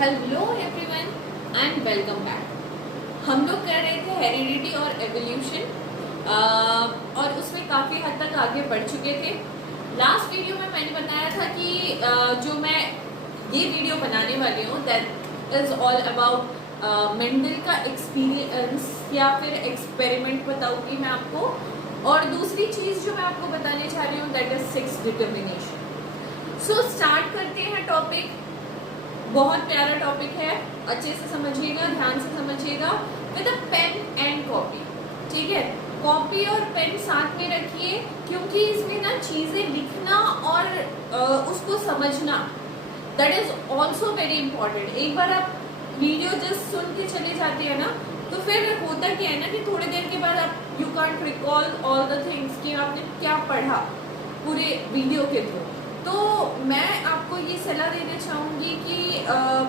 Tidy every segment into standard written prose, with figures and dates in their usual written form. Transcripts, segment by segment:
Hello everyone and welcome back. हम लोग कर रहे थे हेरिडिटी और एवोल्यूशन और उसमें काफ़ी हद तक आगे बढ़ चुके थे। लास्ट वीडियो में मैंने बताया था कि जो मैं ये वीडियो बनाने वाली हूँ that is all about Mendel का एक्सपीरियंस या फिर एक्सपेरिमेंट बताऊँगी मैं आपको। और दूसरी चीज़ जो मैं आपको बताने चाह रही हूँ that is sex determination. So start करते हैं टॉपिक। बहुत प्यारा टॉपिक है, अच्छे से समझिएगा, ध्यान से समझिएगा with a pen and copy. ठीक है, कॉपी और पेन साथ में रखिए क्योंकि इसमें ना चीज़ें लिखना और उसको समझना that is also very important. एक बार आप वीडियो जस्ट सुन के चले जाते हैं ना तो फिर होता क्या है ना कि थोड़ी देर के बाद आप you can't recall all the things कि आपने क्या पढ़ा पूरे वीडियो के थ्रू। तो मैं आपको ये सलाह देना चाहूँगी कि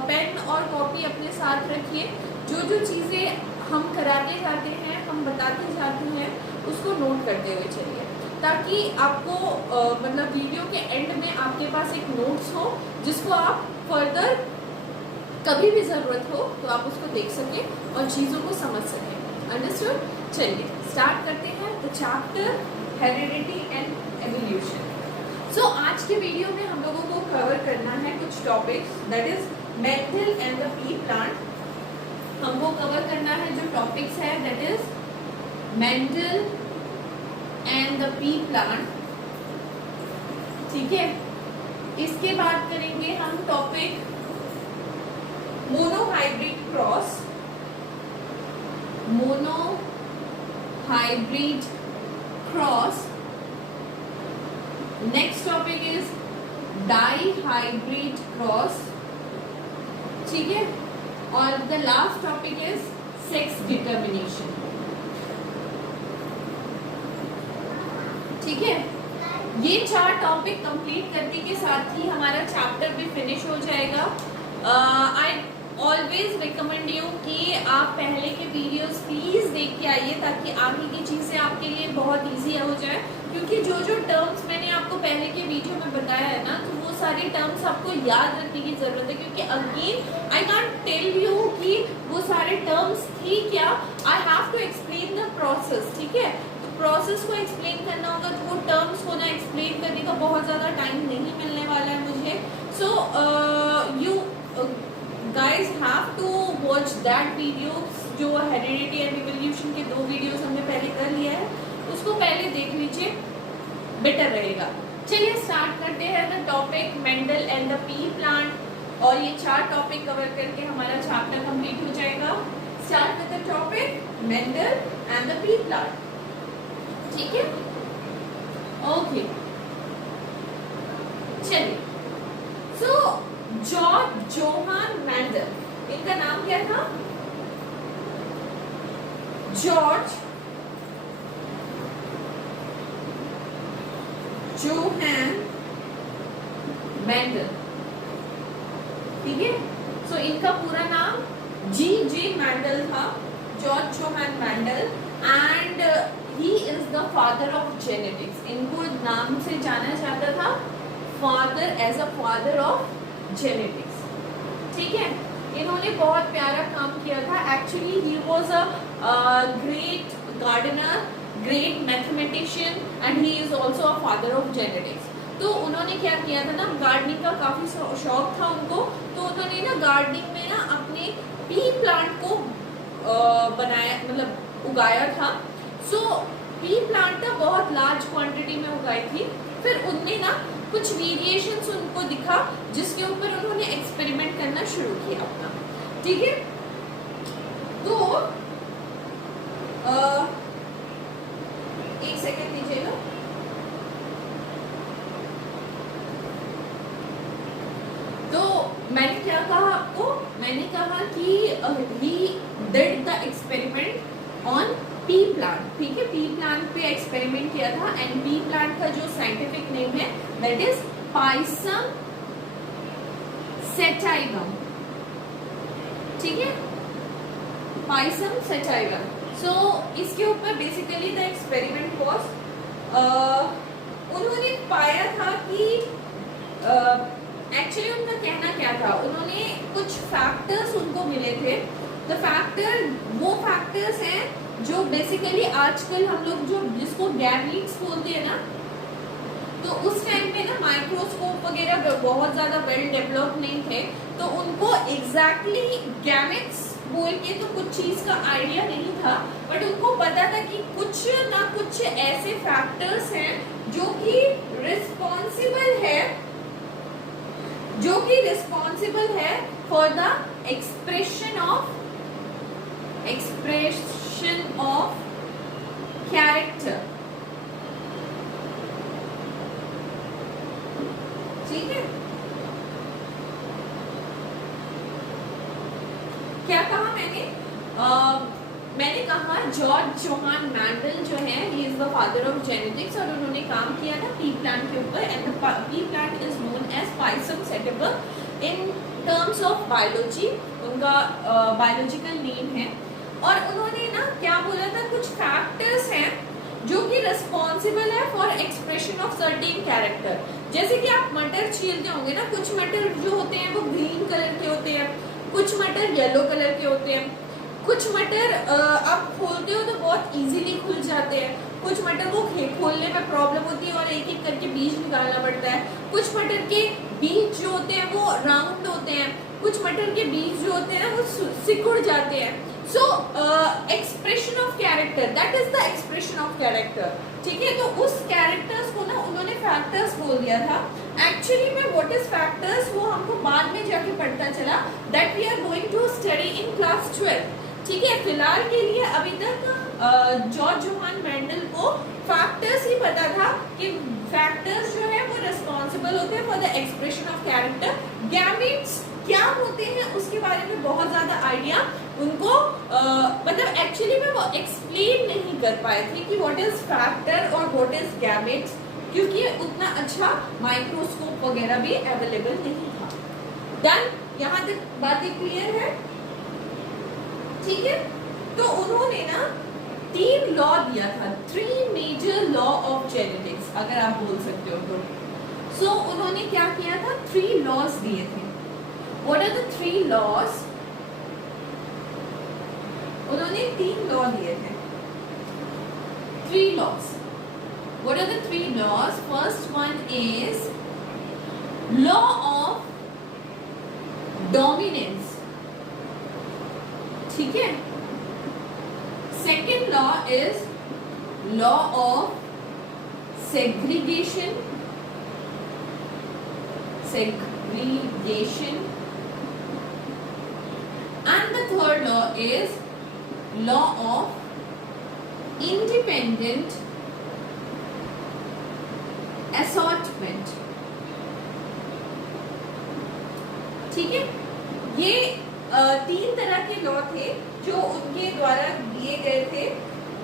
पेन और कॉपी अपने साथ रखिए। जो जो चीज़ें हम कराते जाते हैं, हम बताते जाते हैं, उसको नोट करते हुए चलिए ताकि आपको मतलब वीडियो के एंड में आपके पास एक नोट्स हो जिसको आप फर्दर कभी भी ज़रूरत हो तो आप उसको देख सकें और चीज़ों को समझ सकें। अंडरस्टूड? चलिए स्टार्ट करते हैं the chapter heredity and evolution. So आज के वीडियो में हम लोगों को कवर करना है कुछ topics that is Mendel and the pea plant. हमको कवर करना है जो टॉपिक्स है that is Mendel and the pea plant. ठीक है, इसके बाद करेंगे हम topic monohybrid cross. Monohybrid cross. Next topic is dihybrid cross. ठीक है, और the last topic is sex determination. ठीक है, ये 4 टॉपिक कंप्लीट करने के साथ ही हमारा चैप्टर भी फिनिश हो जाएगा। आई ऑलवेज रिकमेंड यू कि आप पहले के वीडियोस प्लीज देख के आइए ताकि आगे की चीजें आपके लिए बहुत इजी हो जाए। क्योंकि जो जो टर्म्स मैंने आपको पहले के वीडियो में बताया है ना तो वो सारे टर्म्स आपको याद रखने की जरूरत है क्योंकि again I can't tell you कि वो सारे टर्म्स थी क्या। I have to explain the process. ठीक है, तो प्रोसेस को एक्सप्लेन करना होगा तो वो टर्म्स को ना एक्सप्लेन करने का बहुत ज़्यादा टाइम नहीं मिलने वाला है मुझे। So you guys have to watch that video जो हेरिडिटी एंड एवोल्यूशन के 2 वीडियोस हमने पहले कर लिया है, उसको पहले देख लीजिए, बेटर रहेगा। चलिए स्टार्ट करते हैं the topic Mendel and the pea plant और ये 4 टॉपिक कवर करके हमारा चैप्टर कंप्लीट हो जाएगा। Start with the topic Mendel and the pea plant. ठीक है, ओके चलिए। सो जॉर्ज जोहान मेंडल, इनका नाम क्या था? George Johann Mendel. ठीक है, सो इनका पूरा नाम जी मेंडल था, George Johann Mendel, and he is the father of genetics. इनको नाम से जाना जाता था father as a father of genetics. ठीक है, इन्होंने बहुत प्यारा काम किया था। Actually he was a great gardener, great mathematician and he is also a father of genetics. तो उन्होंने क्या किया था ना, गार्डनिंग का काफी शौक था उनको, तो उन्होंने ना गार्डनिंग में ना अपने पी प्लांट को बनाया, मतलब उगाया था। सो पी प्लांट ना बहुत लार्ज क्वांटिटी में उगाई थी। फिर उनने ना कुछ वेरिएशंस उनको दिखा जिसके ऊपर उन्होंने एक्सपेरिमेंट करना शुरू किया अपना। ठीक है, तो एक सेकेंड दीजिएगा। तो मैंने क्या कहा आपको? मैंने कहा कि he did the experiment on P plant. ठीक है, पी प्लांट पे एक्सपेरिमेंट किया था एंड पी प्लांट का जो साइंटिफिक नेम है दैट इज पाइसम सेटाइवम। ठीक है, पाइसम सेटाइवम। सो इसके ऊपर बेसिकली द एक्सपेरिमेंट वाज उन्होंने पाया था कि एक्चुअली उनका कहना क्या था, उन्होंने कुछ फैक्टर्स उनको मिले थे। द फैक्टर वो फैक्टर्स हैं जो बेसिकली आजकल हम लोग जो जिसको गैमीट्स बोलते हैं ना, तो उस टाइम पे ना माइक्रोस्कोप वगैरह बहुत ज्यादा वेल डेवलप नहीं थे, तो उनको एग्जैक्टली गैमेट्स बोल के तो कुछ चीज का आइडिया नहीं था, बट उनको पता था कि कुछ ना कुछ ऐसे फैक्टर्स हैं जो कि रिस्पॉन्सिबल है for the expression of character. ठीक है, क्या कहा मैंने कहा जॉर्ज जोहान मैंडल जो है, he is the father of genetics, और उन्होंने काम किया था पी प्लांट के ऊपर, and the pea plant is known as pisum sativum in terms of biology, उनका बायोलॉजिकल नेम है। और उन्होंने ना क्या बोला था, कुछ फैक्टर्स हैं जो कि रिस्पॉन्सिबल है for expression of certain character. जैसे कि आप मटर छीलते होंगे ना, कुछ मटर जो होते हैं वो ग्रीन कलर के होते हैं, कुछ मटर येलो कलर के होते हैं, कुछ मटर आप खोलते हो तो बहुत इजीली खुल जाते हैं, कुछ मटर को खोलने में प्रॉब्लम होती है और एक एक करके बीज निकालना पड़ता है, कुछ मटर के बीज जो होते हैं वो राउंड होते हैं, कुछ मटर के बीज जो होते हैं वो सिकुड़ जाते हैं। सो expression of character, that is the expression of character. ठीक है, तो उस कैरेक्टर्स को ना उन्होंने फैक्टर्स बोल दिया था। एक्चुअली में व्हाट इज फैक्टर्स वो हमको बाद में जाके पता चला, that we are going to study in class 12। ठीक है, फिलहाल के लिए अभी तक जॉर्ज जोहान मैंडल को फैक्टर्स ही पता था कि फैक्टर्स जो है वो रिस्पॉन्सिबल होते हैं for the expression of character. Gametes क्या होते हैं उसके बारे में बहुत ज्यादा आइडिया उनको मतलब एक्चुअली में वो एक्सप्लेन नहीं कर पाए थे कि व्हाट इज फैक्टर और व्हाट इज गैमेट्स, क्योंकि उतना अच्छा माइक्रोस्कोप वगैरह भी अवेलेबल नहीं था। डन, यहाँ तक बातें क्लियर है? ठीक है, तो उन्होंने ना 3 लॉ दिया था, 3 मेजर लॉ ऑफ जेनेटिक्स अगर आप बोल सकते हो तो। सो उन्होंने क्या किया था, 3 लॉज दिए थे। What are the 3 laws? उन्होंने 3 लॉ दिए थे, 3 laws. What are the 3 laws? First one is law of dominance. ठीक है, second law is law of segregation and the third law is law of independent assortment। ठीक है, ये 3 तरह के लॉ थे जो उनके द्वारा दिए गए थे।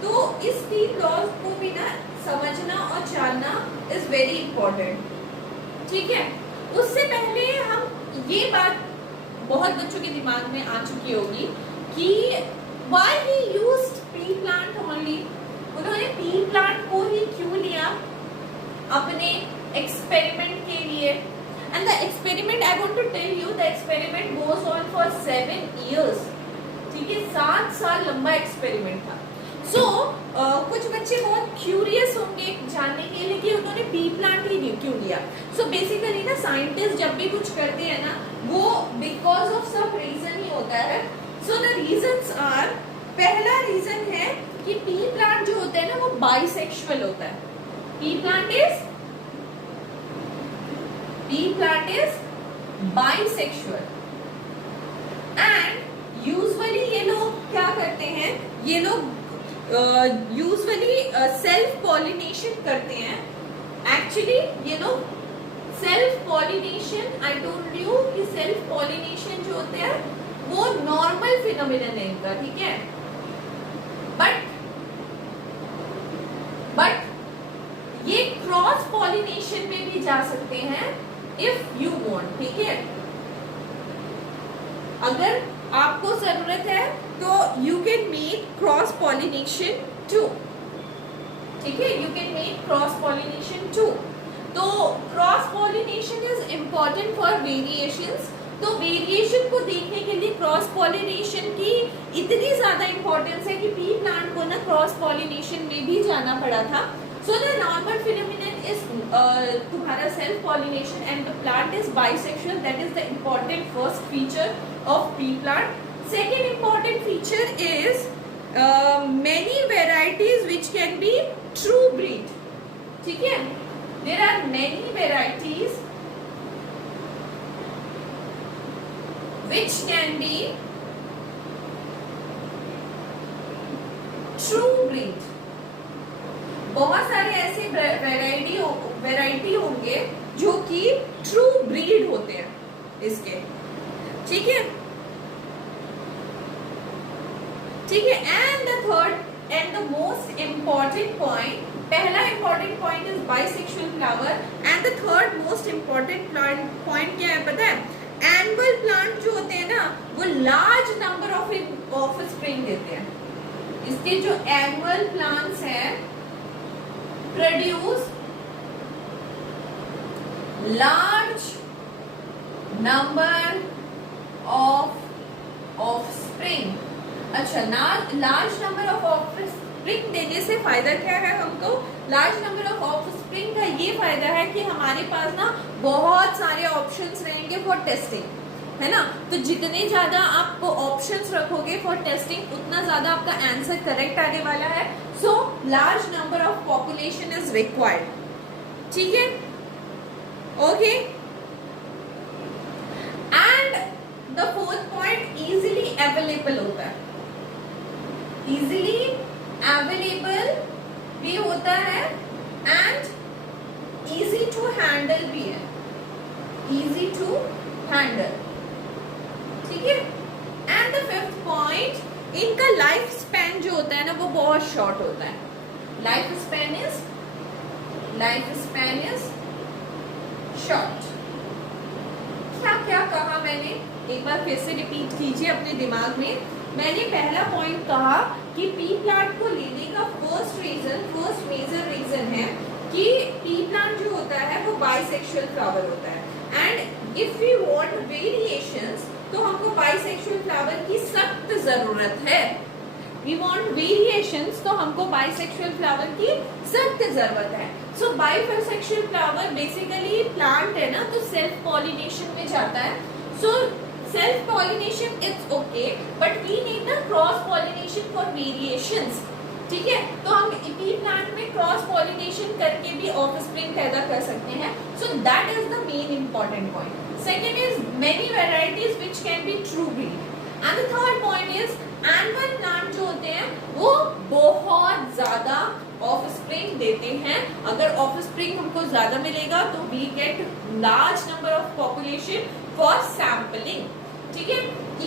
तो इस 3 लॉज को भी ना समझना और जानना इज वेरी इंपॉर्टेंट। ठीक है, उससे पहले हम ये बात बहुत बच्चों के दिमाग में आ चुकी होगी कि why he used pea plant only, उन्होंने pea plant को ही क्यों लिया अपने एक्सपेरिमेंट के लिए। And the experiment, I want to tell you, the experiment goes on for 7 years। ठीक है, 7 साल लंबा एक्सपेरिमेंट था। सो कुछ बच्चे बहुत क्यूरियस होंगे जानने के लिए कि उन्होंने पी प्लांट ही क्यों लिया। सो बेसिकली ना साइंटिस्ट जब भी कुछ करते हैं ना वो बिकॉज ऑफ सम रीजन ही होता है। सो द रीजंस आर, पहला रीजन है कि पी प्लांट जो होता है ना वो बाइसेक्सुअल होता है। P plant is bisexual and usually ये लोग क्या करते हैं, ये लोग यूजुअली सेल्फ पॉलिनेशन करते हैं। एक्चुअली ये लोग self pollination, I told you कि सेल्फ पॉलिनेशन जो होते हैं वो नॉर्मल फिनोमिनन है इनका। ठीक है, बट ये क्रॉस पॉलिनेशन में भी जा सकते हैं इफ यू वांट। ठीक है, अगर आपको जरूरत है तो you can make cross pollination too. ठीक है, you can make cross pollination too. तो cross pollination is important for variations. तो वेरिएशन को देखने के लिए क्रॉस पॉलिनेशन की इतनी ज्यादा इंपॉर्टेंस है कि पी प्लांट को ना क्रॉस पॉलिनेशन में भी जाना पड़ा था। So the normal phenomenon is तुम्हारा self pollination and the plant is bisexual, that is the important first feature of pea plant. Second important feature is many varieties which can be true breed, ठीक है। there are many varieties which can be true breed। बहुत सारे ऐसे variety होंगे जो कि true breed होते हैं इसके, ठीक है, ठीक है। And the third and the most important point, पहला important point is bisexual flower and the third most important point क्या है पता है? एनुअल प्लांट जो होते हैं ना वो लार्ज नंबर ऑफ स्प्रिंग देते हैं। इसके जो एनुअल प्लांट्स हैं produce large number of spring. अच्छा, लार्ज नंबर ऑफ ऑफस्प्रिंग देने से फायदा क्या है हमको? लार्ज नंबर ऑफ ऑफस्प्रिंग का ये फायदा है कि हमारे पास ना बहुत सारे ऑप्शंस रहेंगे फॉर टेस्टिंग, है ना। तो जितने ज्यादा आप ऑप्शंस रखोगे फॉर टेस्टिंग उतना ज्यादा आपका आंसर करेक्ट आने वाला है। So large number of population is required, ठीक है, okay. And the fourth point easily available होता है, इजीली अवेलेबल भी होता है एंड इजी टू हैंडल भी है, इजी टू हैंडल, ठीक है। एंड द फिफ्थ पॉइंट, इनका लाइफ स्पैन जो होता है ना वो बहुत शॉर्ट होता है। Life span is short. क्या कहा मैंने? एक बार फिर से रिपीट कीजिए अपने दिमाग में। मैंने पहला पॉइंट कहा कि पी प्लांट को लेने का फर्स्ट मेजर रीजन है कि पी प्लांट जो होता है वो बाइसेक्सुअल फ्लावर होता है and if we want variations तो हमको बाइसेक्सुअल फ्लावर की सख्त जरूरत है। वी वांट वेरिएशंस तो हमको बाइसेक्सुअल फ्लावर की सख्त जरूरत है। सो बाइसेक्सुअल फ्लावर बेसिकली प्लांट है ना तो सेल्फ पॉलिनेशन में जाता है। सो self pollination it's okay but we need the cross pollination for variations, ठीक है। तो हम पी प्लांट में क्रॉस पॉलिनेशन करके भी ऑफस्प्रिंग पैदा कर सकते हैं। So that is the main important point. Second is many varieties which can be true breed and the third point is annual plant जो होते हैं वो बहुत ज्यादा ऑफस्प्रिंग देते हैं। अगर ऑफस्प्रिंग हमको ज्यादा मिलेगा तो we get large number of population for sampling, ठीक है।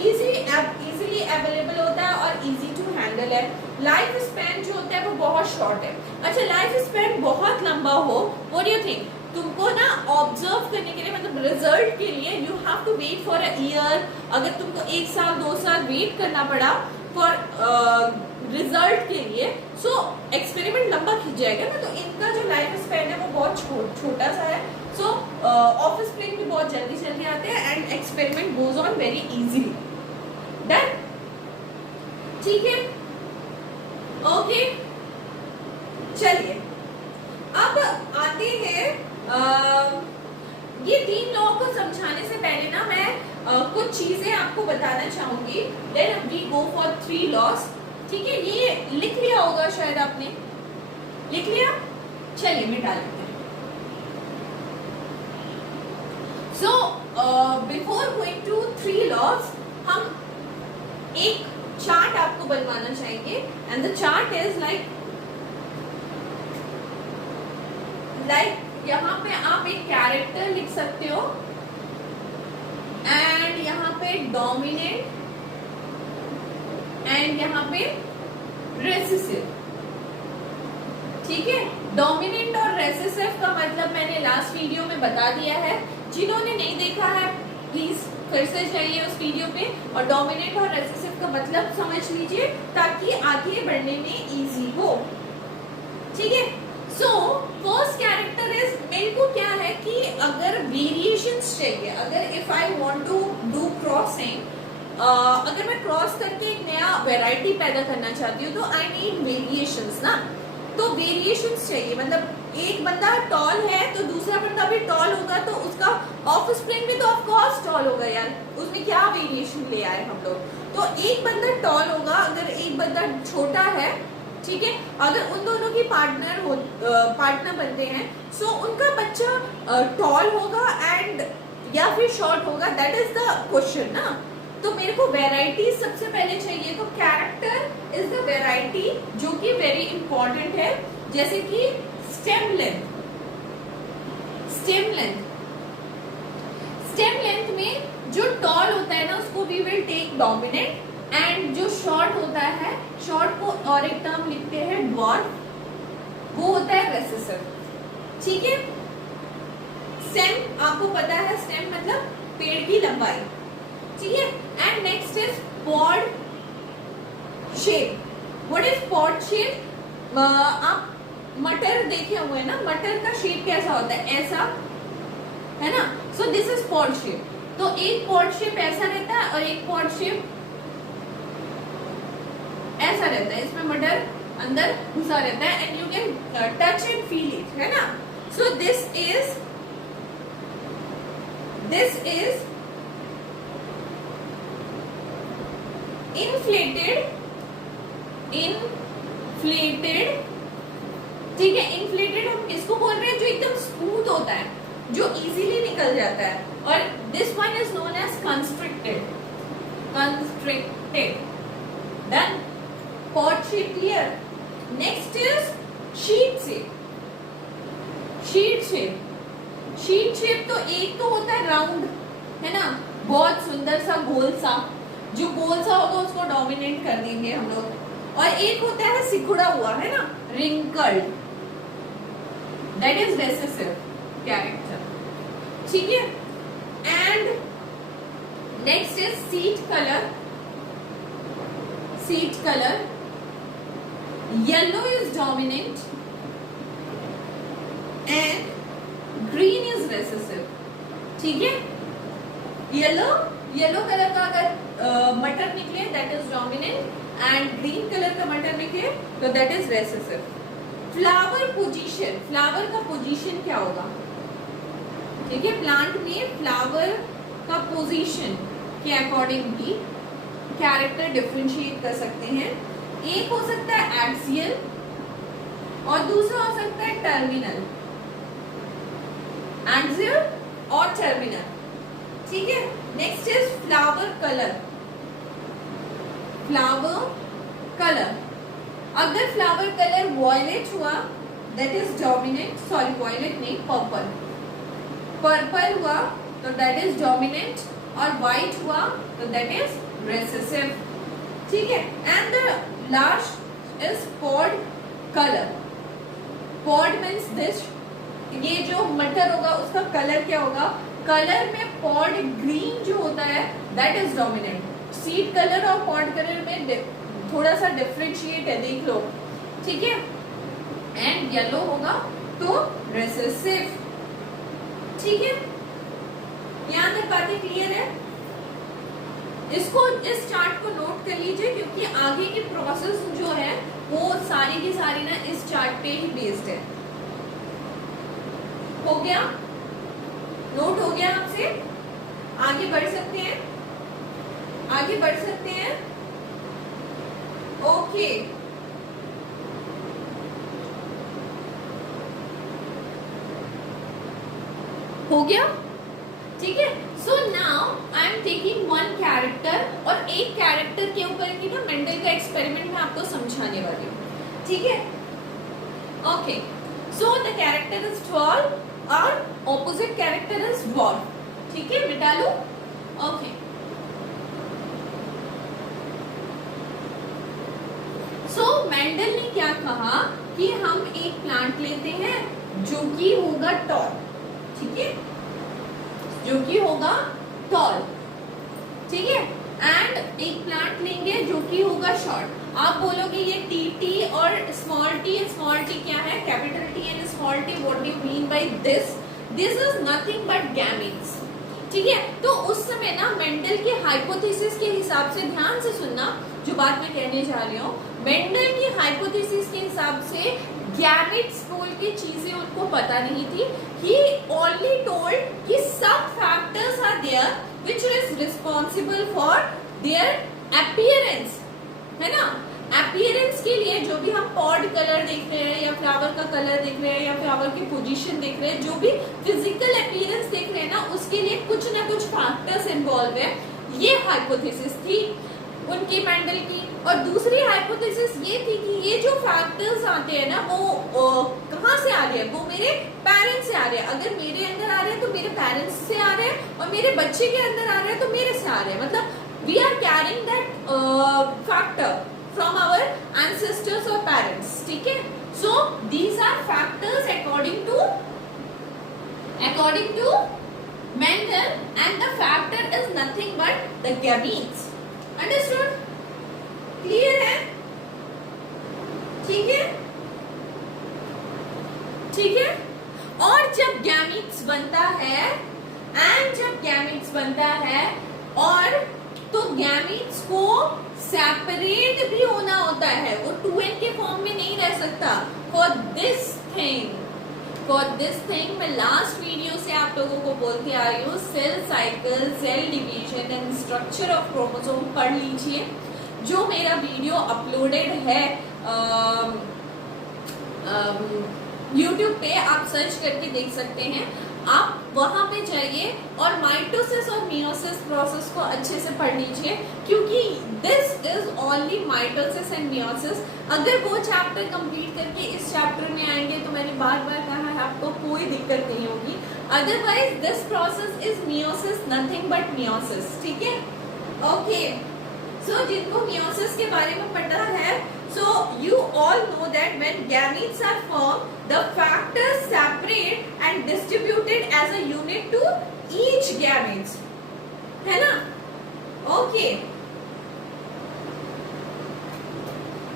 इजीली अवेलेबल होता है और इजी टू हैंडल है। लाइफ स्पैन जो होता है वो बहुत शॉर्ट है। अच्छा, लाइफ स्पैन बहुत लंबा हो, व्हाट डू यू थिंक? तुमको ना ऑब्जर्व करने के लिए मतलब रिजल्ट के लिए you have to wait for a year. अगर तुमको 1 साल 2 साल वेट करना पड़ा फॉर रिजल्ट के लिए, सो एक्सपेरिमेंट लंबा खिंच जाएगा ना। तो इनका जो लाइफ स्पैन है वो बहुत छोटा सा है। सो ऑफस्प्रिंग भी बहुत जल्दी आते हैं and experiment goes on very easily. Done, ठीक है, ओके। चलिए अब आते हैं ये 3 लॉ को समझाने से पहले ना मैं कुछ चीजें आपको बताना चाहूंगी। Then we go for 3 laws, ठीक है। ये लिख लिया होगा शायद आपने, लिख लिया? चलिए मिटा लेते हैं। So before going to 3 laws हम एक चार्ट आपको बनवाना चाहेंगे and the chart is like यहाँ पे आप एक कैरेक्टर लिख सकते हो एंड यहाँ पे डोमिनेंट एंड यहाँ पे रेसेसिव, ठीक है। डोमिनेंट और रेसेसिव का मतलब मैंने लास्ट वीडियो में बता दिया है। जिन्होंने नहीं देखा है प्लीज फिर से जाइए उस वीडियो पे और डोमिनेंट और रेसेसिव का मतलब समझ लीजिए ताकि आगे बढ़ने में इजी हो, ठीक है। सो फर्स्ट कैरेक्टर इज, मेरे को क्या है कि अगर वेरिएशंस चाहिए, अगर if I want to do crossing, अगर मैं क्रॉस करके एक नया वैरायटी पैदा करना चाहती हूँ तो आई नीड वेरिएशंस ना। तो वेरिएशंस चाहिए, मतलब एक बंदा टॉल है तो दूसरा बंदा भी टॉल होगा, तो उसका ऑफस्प्रिंग भी तो ऑफ कोर्स टॉल होगा यार, उसमें क्या वेरिएशन ले आए हम लोग। तो एक बंदा टॉल होगा, अगर एक बंदा छोटा है, ठीक है, अगर उन दोनों की पार्टनर बनते हैं, सो उनका बच्चा टॉल होगा एंड या फिर शॉर्ट होगा, दैट इज द क्वेश्चन ना। तो मेरे को वैरायटी सबसे पहले चाहिए, तो कैरेक्टर इज द वैरायटी जो कि वेरी इंपॉर्टेंट है। जैसे कि stem length, stem length, stem length में जो टॉल होता है ना उसको we will take dominant, and जो शॉर्ट होता है, शॉर्ट को और एक टर्म लिखते हैं ड्वार्फ, वो होता है रेसेसिव, ठीक है। स्टेम आपको पता है, स्टेम मतलब पेड़ की लंबाई, ठीक है। And next is pod shape. What is pod shape? आप मटर देखे हुए ना, मटर का शेप कैसा होता है, ऐसा है ना। सो दिस इज पॉड शेप। तो एक पॉड शेप ऐसा रहता है और एक पॉड शेप ऐसा रहता है, इसमें मटर अंदर घुसा रहता है, and you can touch and feel it, है ना। सो दिस इज inflated, ठीक है। inflated हम इसको बोल रहे हैं जो एकदम स्मूथ होता है, जो इजीली निकल जाता है, और this one is known as constricted, done. Pod shape clear. Next is seed shape. Seed shape तो एक तो होता है राउंड, है ना, बहुत सुंदर सा गोल सा, जो गोल सा होगा उसको डोमिनेट कर देंगे हम लोग, और एक होता है सिकुड़ा हुआ, है ना, wrinkled, that is recessive character, ठीक है। And next is seat colour. Yellow is dominant and green is recessive, ठीक है। येलो कलर का अगर मटर निकले that is dominant, and green colour का मटर निकले तो दैट इज रेसेसिव। फ्लावर का पोजीशन क्या होगा, ठीक है। प्लांट में फ्लावर का पोजीशन के अकॉर्डिंग भी कैरेक्टर डिफरेंशिएट कर सकते हैं। एक हो सकता है एक्सियल और दूसरा हो सकता है टर्मिनल, एक्सियल और टर्मिनल, ठीक है। Next is flower colour. अगर फ्लावर कलर वॉयलेट हुआ that is dominant, sorry violet नहीं, पर्पल हुआ तो दैट इज डोमिनेंट, और व्हाइट हुआ तो दैट इज रेसेसिव, ठीक है। And the last is pod colour. Pod means this, ये जो मटर होगा उसका कलर क्या होगा, कलर में पॉड ग्रीन जो होता है that is dominant. Seed colour और पॉड कलर में थोड़ा सा डिफरेंशिएट है, देख लो, ठीक है। एंड येलो होगा तो रेसेसिव, ठीक है। यहां तक बातें क्लियर है। इसको, इस चार्ट को नोट कर लीजिए, क्योंकि आगे की प्रोसेस जो है वो सारी की सारी ना इस चार्ट पे ही बेस्ड है। हो गया, नोट हो गया आपसे? आगे बढ़ सकते हैं, ओके। हो गया, ठीक है। So now I am taking one character, और एक कैरेक्टर के ऊपर की ना मेंडल का एक्सपेरिमेंट मैं आपको समझाने वाली हूँ, ठीक है। Okay, so the character is tall और ऑपोजिट कैरेक्टर इज ड्वार्फ, ठीक है। मिटा लो, ओके। सो मेंडल ने क्या कहा कि हम एक प्लांट लेते हैं जो कि होगा टॉल, ठीक है, जो कि होगा टॉल, ठीक है। एंड एक प्लांट लेंगे जो कि होगा शॉर्ट। आप बोलोगे ये टी और स्मॉल टी क्या है, capital T and small T, what do you mean by this? This is nothing but gametes. ठीक है, तो उस समय ना मेंडल के हाइपोथेसिस के हिसाब से, ध्यान से सुनना जो बात मैं कहने जा रही हूँ, मेंडल की हाइपोथेसिस के हिसाब से गैमेट्स बोल की चीजें उनको पता नहीं थी। ही ओनली टोल्ड कि some factors are there which is responsible for their appearance, है ना। अपीयरेंस के लिए जो भी हम पॉड कलर देख रहे हैं या फ्लावर का कलर देख रहे हैं या फ्लावर की पोजीशन देख रहे हैं, जो भी फिजिकल अपीयरेंस देख रहे हैं ना, उसके लिए कुछ ना कुछ फैक्टर्स इन्वॉल्व है। ये हाइपोथेसिस थी उनकी मेंडल की। और दूसरी हाइपोथेसिस ये थी कि ये जो फैक्टर्स आते हैं ना वो कहाँ से आ रहे हैं, वो मेरे पेरेंट्स से आ रहे हैं। अगर मेरे अंदर आ रहे हैं तो मेरे पेरेंट्स से आ रहे हैं, और मेरे बच्चे के अंदर आ रहे हैं तो मेरे से आ रहे हैं। मतलब we are carrying that factor from our ancestors और पेरेंट्स। ठीक है, so these are factors according to Mendel, and the factor is nothing but the gametes. Understood? Clear है? ठीक है? ठीक है? और जब gametes बनता है, और तो gametes को सेपरेट भी होना होता है, वो 2n के फॉर्म में नहीं रह सकता। फॉर दिस थिंग मैं लास्ट वीडियो से आप लोगों को बोलते आ रही हूँ, cell cycle, cell division and structure of chromosome पढ़ लीजिए, जो मेरा वीडियो अपलोडेड है YouTube पे, आप सर्च करके देख सकते हैं। आप वहां पे जाइए और माइटोसिस और मियोसिस प्रोसेस को अच्छे से पढ़ लीजिए, क्योंकि this is only mitosis and meiosis. अगर वो चैप्टर कंप्लीट करके इस चैप्टर में आएंगे तो मैंने बार बार कहा है आपको कोई दिक्कत नहीं होगी। Otherwise this process is meiosis, nothing but meiosis. ठीक है, ओके। सो जिनको मियोसिस के बारे में पता है, so you all know that when gametes are formed, the factors separate and distributed as a unit to each gametes, है ना? Okay,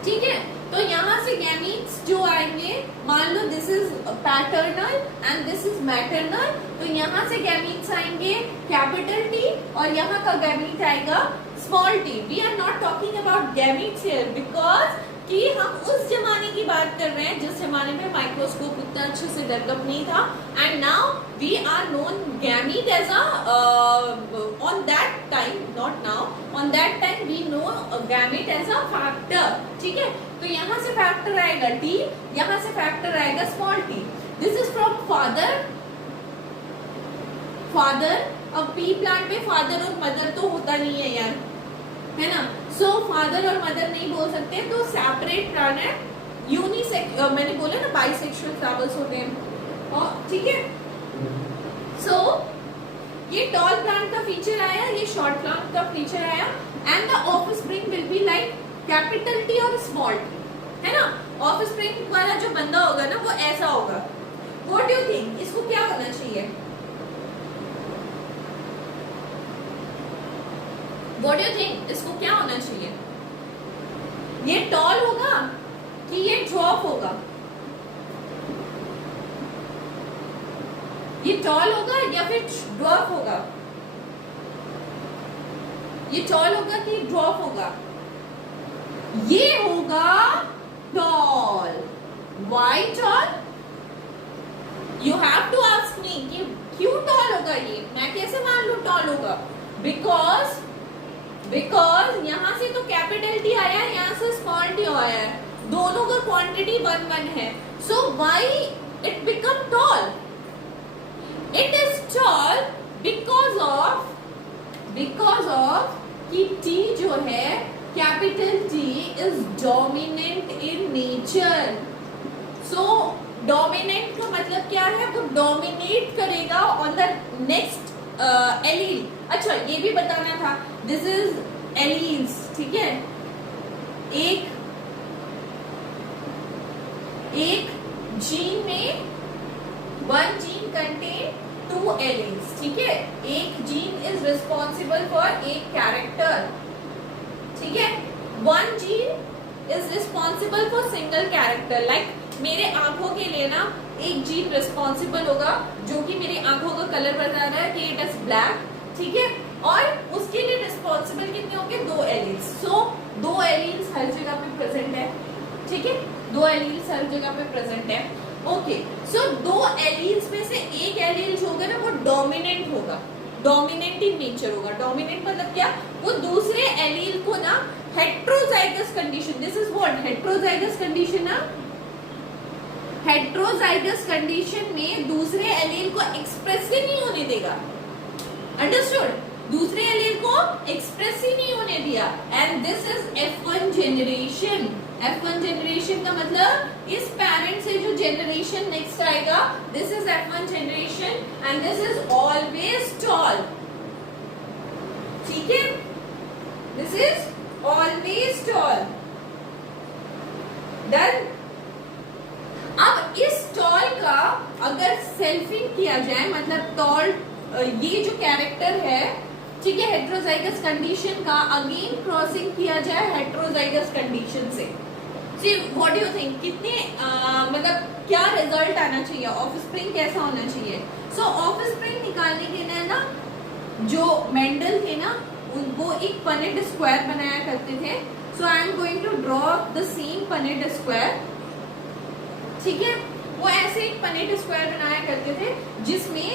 ठीक है। तो यहाँ से gametes जो आएंगे, मान लो this is paternal and this is maternal, तो यहाँ से gametes आएंगे capital T और यहाँ का gamete आएगा small t. We are not talking about gametes here because कि हम उस जमाने की बात कर रहे हैं जिस जमाने में माइक्रोस्कोप उतना अच्छे से डेवलप नहीं था। And now we are known gamete as on that time, not now, on that time we know gamete as a factor. ठीक है, तो यहाँ से फैक्टर आएगा टी, यहाँ से फैक्टर आएगा small T. This is from father. अब पी प्लांट में फादर और मदर तो होता नहीं है यार, है ना। सो फादर और मदर नहीं बोल सकते, तो सेपरेट प्लांट है। मैंने बोला ना बाइसेक्सुअल फ्लावर्स होते हैं, और ठीक है। सो ये टॉल प्लांट का फीचर आया, ये शॉर्ट प्लांट का फीचर आया, and the offspring will be like capital T और स्मॉल टी, है ना। ऑफस्प्रिंग वाला जो बंदा होगा ना वो ऐसा होगा। व्हाट डू यू थिंक, इसको क्या होना चाहिए? What do you think? इसको क्या होना चाहिए? ये टॉल होगा कि ये ड्रॉप होगा? ये टॉल होगा या फिर ड्रॉप होगा? ये टॉल होगा कि ड्रॉप होगा? ये होगा toll. Why tall? You have to ask me कि क्यों टॉल होगा ये? मैं कैसे मान लूं टॉल होगा? Because यहाँ से तो कैपिटल टी आया है, यहाँ से स्मॉल टी आया है, दोनों का क्वांटिटी 1:1 है। So why it become tall? It is tall because of कि टी जो है, capital T is dominant in nature. So dominant का मतलब क्या है? वो डोमिनेट करेगा ऑन द नेक्स्ट एलील। अच्छा, ये भी बताना था, दिस इज एलील्स। ठीक है, एक जीन में 1 जीन कंटेन 2 एलील्स। ठीक है, एक gene is is responsible for a character, ठीक है। One gene is responsible for single character. Like मेरे आंखों के लिए ना एक जीन रिस्पॉन्सिबल होगा जो कि मेरी आंखों का कलर बता रहा है कि इट इज ब्लैक, ठीक है। और उसके लिए रिस्पॉन्सिबल कितने होंगे, 2 एलील्स। सो 2 एलील्स हर जगह पे प्रेजेंट है, ठीक है, 2 एलील्स हर जगह पे प्रेजेंट है। ओके, सो 2 एलील्स में से एक एलील जो होगा ना वो डोमिनेंट होगा, डोमिनेंट इन नेचर होगा। डोमिनेंट मतलब क्या, वो दूसरे एलील को ना heterozygous condition, this is what heterozygous condition ना, हेट्रोजाइगस कंडीशन में दूसरे एलील को एक्सप्रेस ही नहीं होने देगा। अंडरस्टूड, दूसरे एलील को एक्सप्रेस ही नहीं होने दिया। And this is F1 generation. F1 generation का मतलब इस पेरेंट से जो जनरेशन नेक्स्ट आएगा, this is F1 generation and this is always tall, ठीक है, this is always tall. Done. अब इस टॉल का अगर सेल्फिंग किया जाए, मतलब टॉल ये जो कैरेक्टर है, ठीक है, हेट्रोजाइगस कंडीशन का अगेन क्रॉसिंग किया जाए हेट्रोजाइगस कंडीशन से, see what do you think, कितने मतलब क्या रिजल्ट आना चाहिए, ऑफस्प्रिंग कैसा होना चाहिए। सो ऑफस्प्रिंग निकालने के लिए ना जो मेंडल थे ना वो एक पनेट स्क्वायर बनाया करते थे। So I am going to draw the same Punnett square, ठीक है। वो ऐसे एक पनेट स्क्वायर बनाया करते थे जिसमें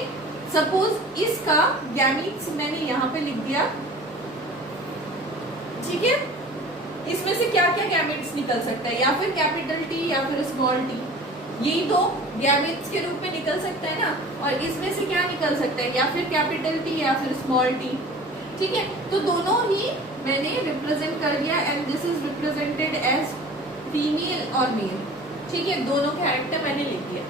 सपोज इसका गैमीट्स मैंने यहाँ पे लिख दिया, ठीक है। इसमें से क्या क्या गैमीट्स निकल सकता है, या फिर कैपिटल टी या फिर स्मॉल टी, यही दो गैमीट्स के रूप में निकल सकता है ना। और इसमें से क्या निकल सकता है, या फिर कैपिटल टी या फिर स्मॉल टी, ठीक है। तो दोनों ही मैंने रिप्रेजेंट कर दिया and this is represented as female और मेल, ठीक है, दोनों कैरेक्टर मैंने लिख दिया।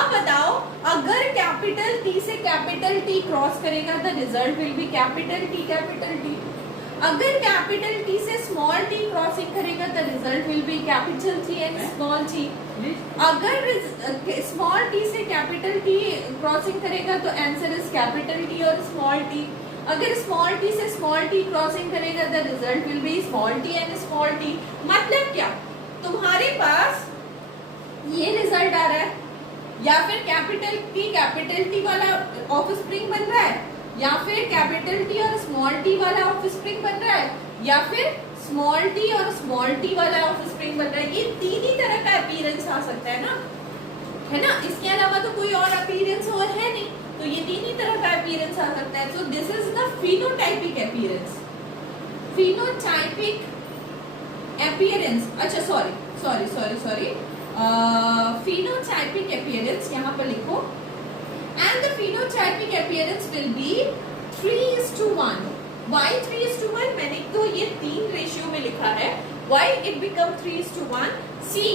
अब बताओ, अगर कैपिटल टी से कैपिटल टी क्रॉस करेगा the result will be capital T capital T. अगर कैपिटल टी से स्मॉल टी क्रॉसिंग करेगा the result will be capital T and small T. अगर स्मॉल टी से कैपिटल टी क्रॉसिंग करेगा तो answer is capital T और small T. अगर small T से स्मॉल टी क्रॉसिंग करेगा the result will be small T and small T. मतलब क्या, तुम्हारे पास ये रिजल्ट आ रहा है, या फिर कैपिटल टी वाला ऑफस्प्रिंग बन रहा है, या फिर कैपिटल टी और स्मॉल टी वाला ऑफस्प्रिंग बन रहा है, या फिर स्मॉल टी और स्मॉल टी वाला ऑफस्प्रिंग बन रहा है। ये 3 ही तरह का अपीयरेंस आ सकता है ना, है ना, इसके अलावा तो कोई और अपीयरेंस और है नहीं, तो ये 3 ही तरह का अपीयरेंस आ सकता है। So this is the phenotypic appearance, phenotypic appearance, अच्छा सॉरी phenotypic appearance यहाँ पर लिखो, and the phenotypic appearance will be 3:1. Why 3:1? मैंने तो ये 3 रेशियो में लिखा है, why it become 3:1? See,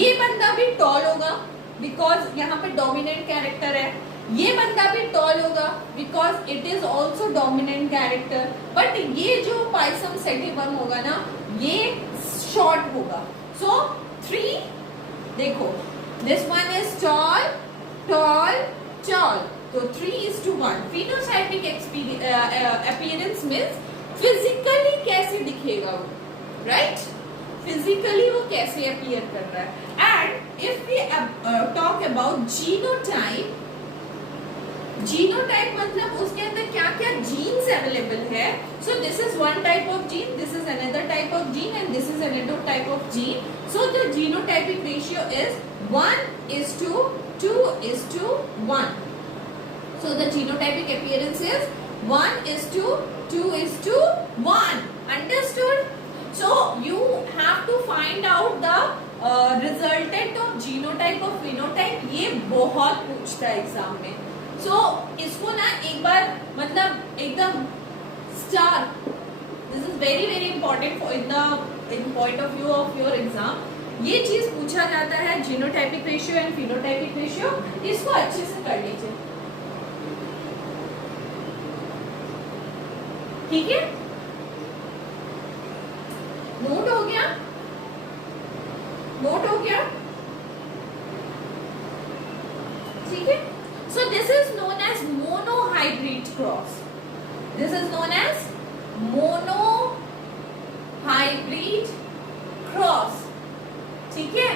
ये बंदा भी टॉल होगा बिकॉज यहाँ पे डोमिनेंट कैरेक्टर है, ये बंदा भी टॉल होगा because it is also dominant character, but ये जो पाइसम सेटिवर्म होगा ना ये शॉर्ट होगा। सो 3, देखो this one is tall toll toll, तो 3:1। फिनोटाइपिक अपीयरेंस मींस फिजिकली कैसे दिखेगा वो, राइट, फिजिकली वो कैसे अपीयर कर रहा है। And if we talk about genotype, genotype मतलब उसके अंदर क्या क्या जीन्स अवेलेबल है। So this is one type of gene, this is another type of gene and this is another type of gene. So the genotypic ratio is 1:2:1. So the genotypic appearance is 1:2:1. Understood? So you have to find out the resultant of genotype or phenotype. ये बहुत पूछता है exam में। So इसको ना एक बार मतलब एकदम star, this is very very important for in point of view of your exam, ये चीज पूछा जाता है genotypic ratio and phenotypic ratio, इसको अच्छे से कर लीजिए, ठीक है, नोट हो गया, नोट हो गया, ठीक है। So this is known as monohybrid cross, This is known as monohybrid cross. ठीक है,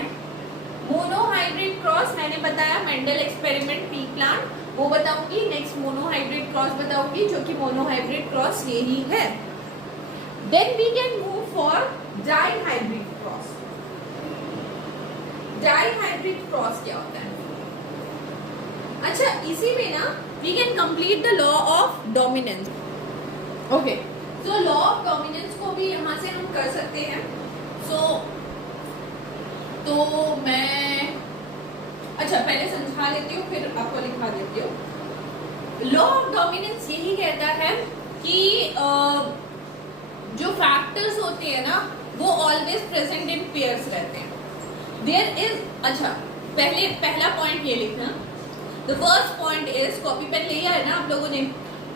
मोनोहाइब्रिड क्रॉस मैंने बताया मेंडल एक्सपेरिमेंट पी प्लांट, वो बताऊंगी नेक्स्ट। मोनोहाइब्रिड क्रॉस बताऊंगी जो कि मोनोहाइब्रिड क्रॉस यही है। Then we can move for dihybrid cross. Dihybrid cross क्या होता है? अच्छा, इसी में ना we can complete the law of dominance. Okay, so law of dominance को भी यहां से हम कर सकते हैं। सो तो मैं अच्छा पहले समझा लेती हूँ फिर आपको लिखा देती हूँ। लॉ ऑफ डोमिनेंस यही कहता है कि जो फैक्टर्स होते हैं ना वो ऑलवेज प्रेजेंट इन पेयर्स रहते हैं। देयर इज, अच्छा पहला पॉइंट ये लिखना। The first point is, copy pen लिया है ना आप लोगों ने?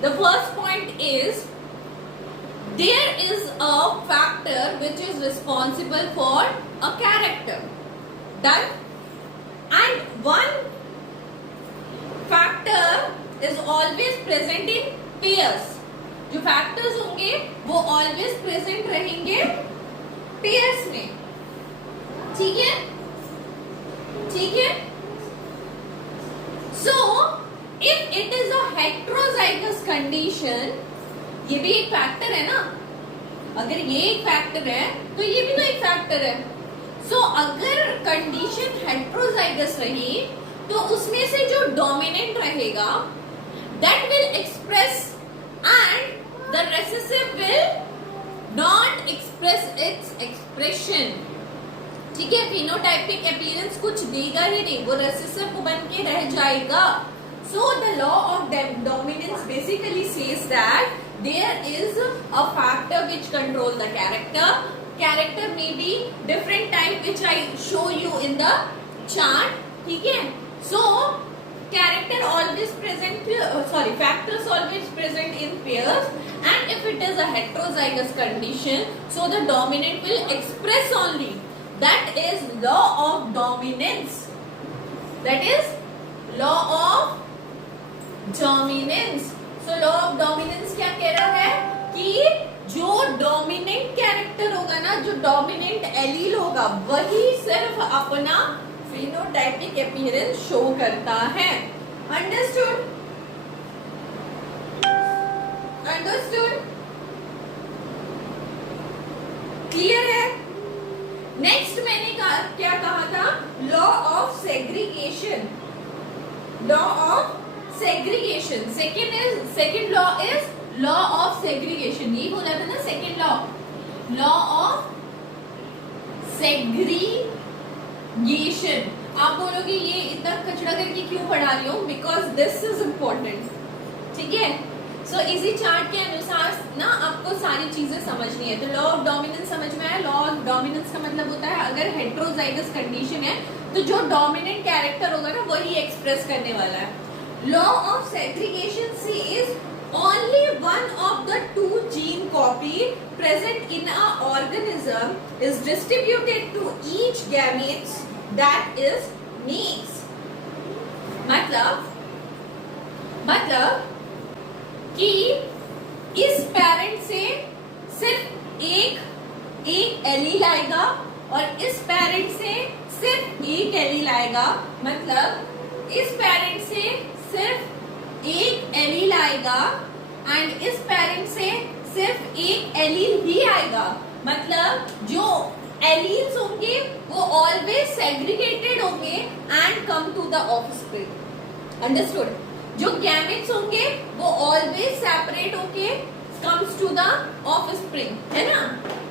The first point is there is a factor which is responsible for a character. Done? And one factor is always present in pairs. जो factors होंगे वो always present रहेंगे pairs में। ठीक है, ठीक है। So if it is a heterozygous condition, ये भी एक फैक्टर है ना, अगर ये एक फैक्टर है तो ये भी तो एक फैक्टर है। सो अगर कंडीशन हेट्रोजाइगस रही तो उसमें से जो डोमिनेंट रहेगा that will express and the recessive will not express its expression. ठीक है, फिनोटाइपिक अपीयरेंस कुछ देगा ही नहीं, वो रेसेसिव बन के रह जाएगा। So the law of dominance basically says that there is a factor which control the character. Character may be different type which I show you in the chart. ठीक है, so character always present, factors always present in pairs, and if it is a heterozygous condition, so the dominant will express only. That is law of dominance. That is law of dominance. So law of dominance क्या कह रहा है कि जो dominant character होगा ना, जो dominant allele होगा, वही सिर्फ अपना फिनोटाइपिक अपीयरेंस शो करता है। अंडरस्टूड? अंडरस्टूड? क्लियर है? नेक्स्ट मैंने क्या कहा था? Law of segregation. Law of segregation. Second law is law of segregation. ये बोला था ना second law of segregation. आप बोलोगे ये इतना कचरा करके क्यों पढ़ा रही हो? Because this is important. ठीक है, सो इसी चार्ट के अनुसार ना आपको सारी चीजें समझनी है। तो लॉ ऑफ डोमिनेंस समझ में आया? लॉ ऑफ डोमिनेंस का मतलब होता है अगर हेट्रोजाइगस कंडीशन है तो जो डोमिनेंट कैरेक्टर होगा ना वही एक्सप्रेस करने वाला है। Law of segregation says only one of the two gene copy present in a organism is distributed to each gametes, that is makes. मतलब कि इस पेरेंट से सिर्फ एक एलील आएगा और इस पेरेंट से सिर्फ एक एलील आएगा। मतलब इस पेरेंट से सिर्फ एक एलील आएगा एंड इस पेरेंट से सिर्फ एक एलील ही आएगा। मतलब जो एलील्स होंगे वो ऑलवेज सेग्रीगेटेड होंगे and come to the offspring. Understood? जो गैमेट्स होंगे वो ऑलवेज सेपरेट होके कम्स टू द ऑफस्प्रिंग, है ना?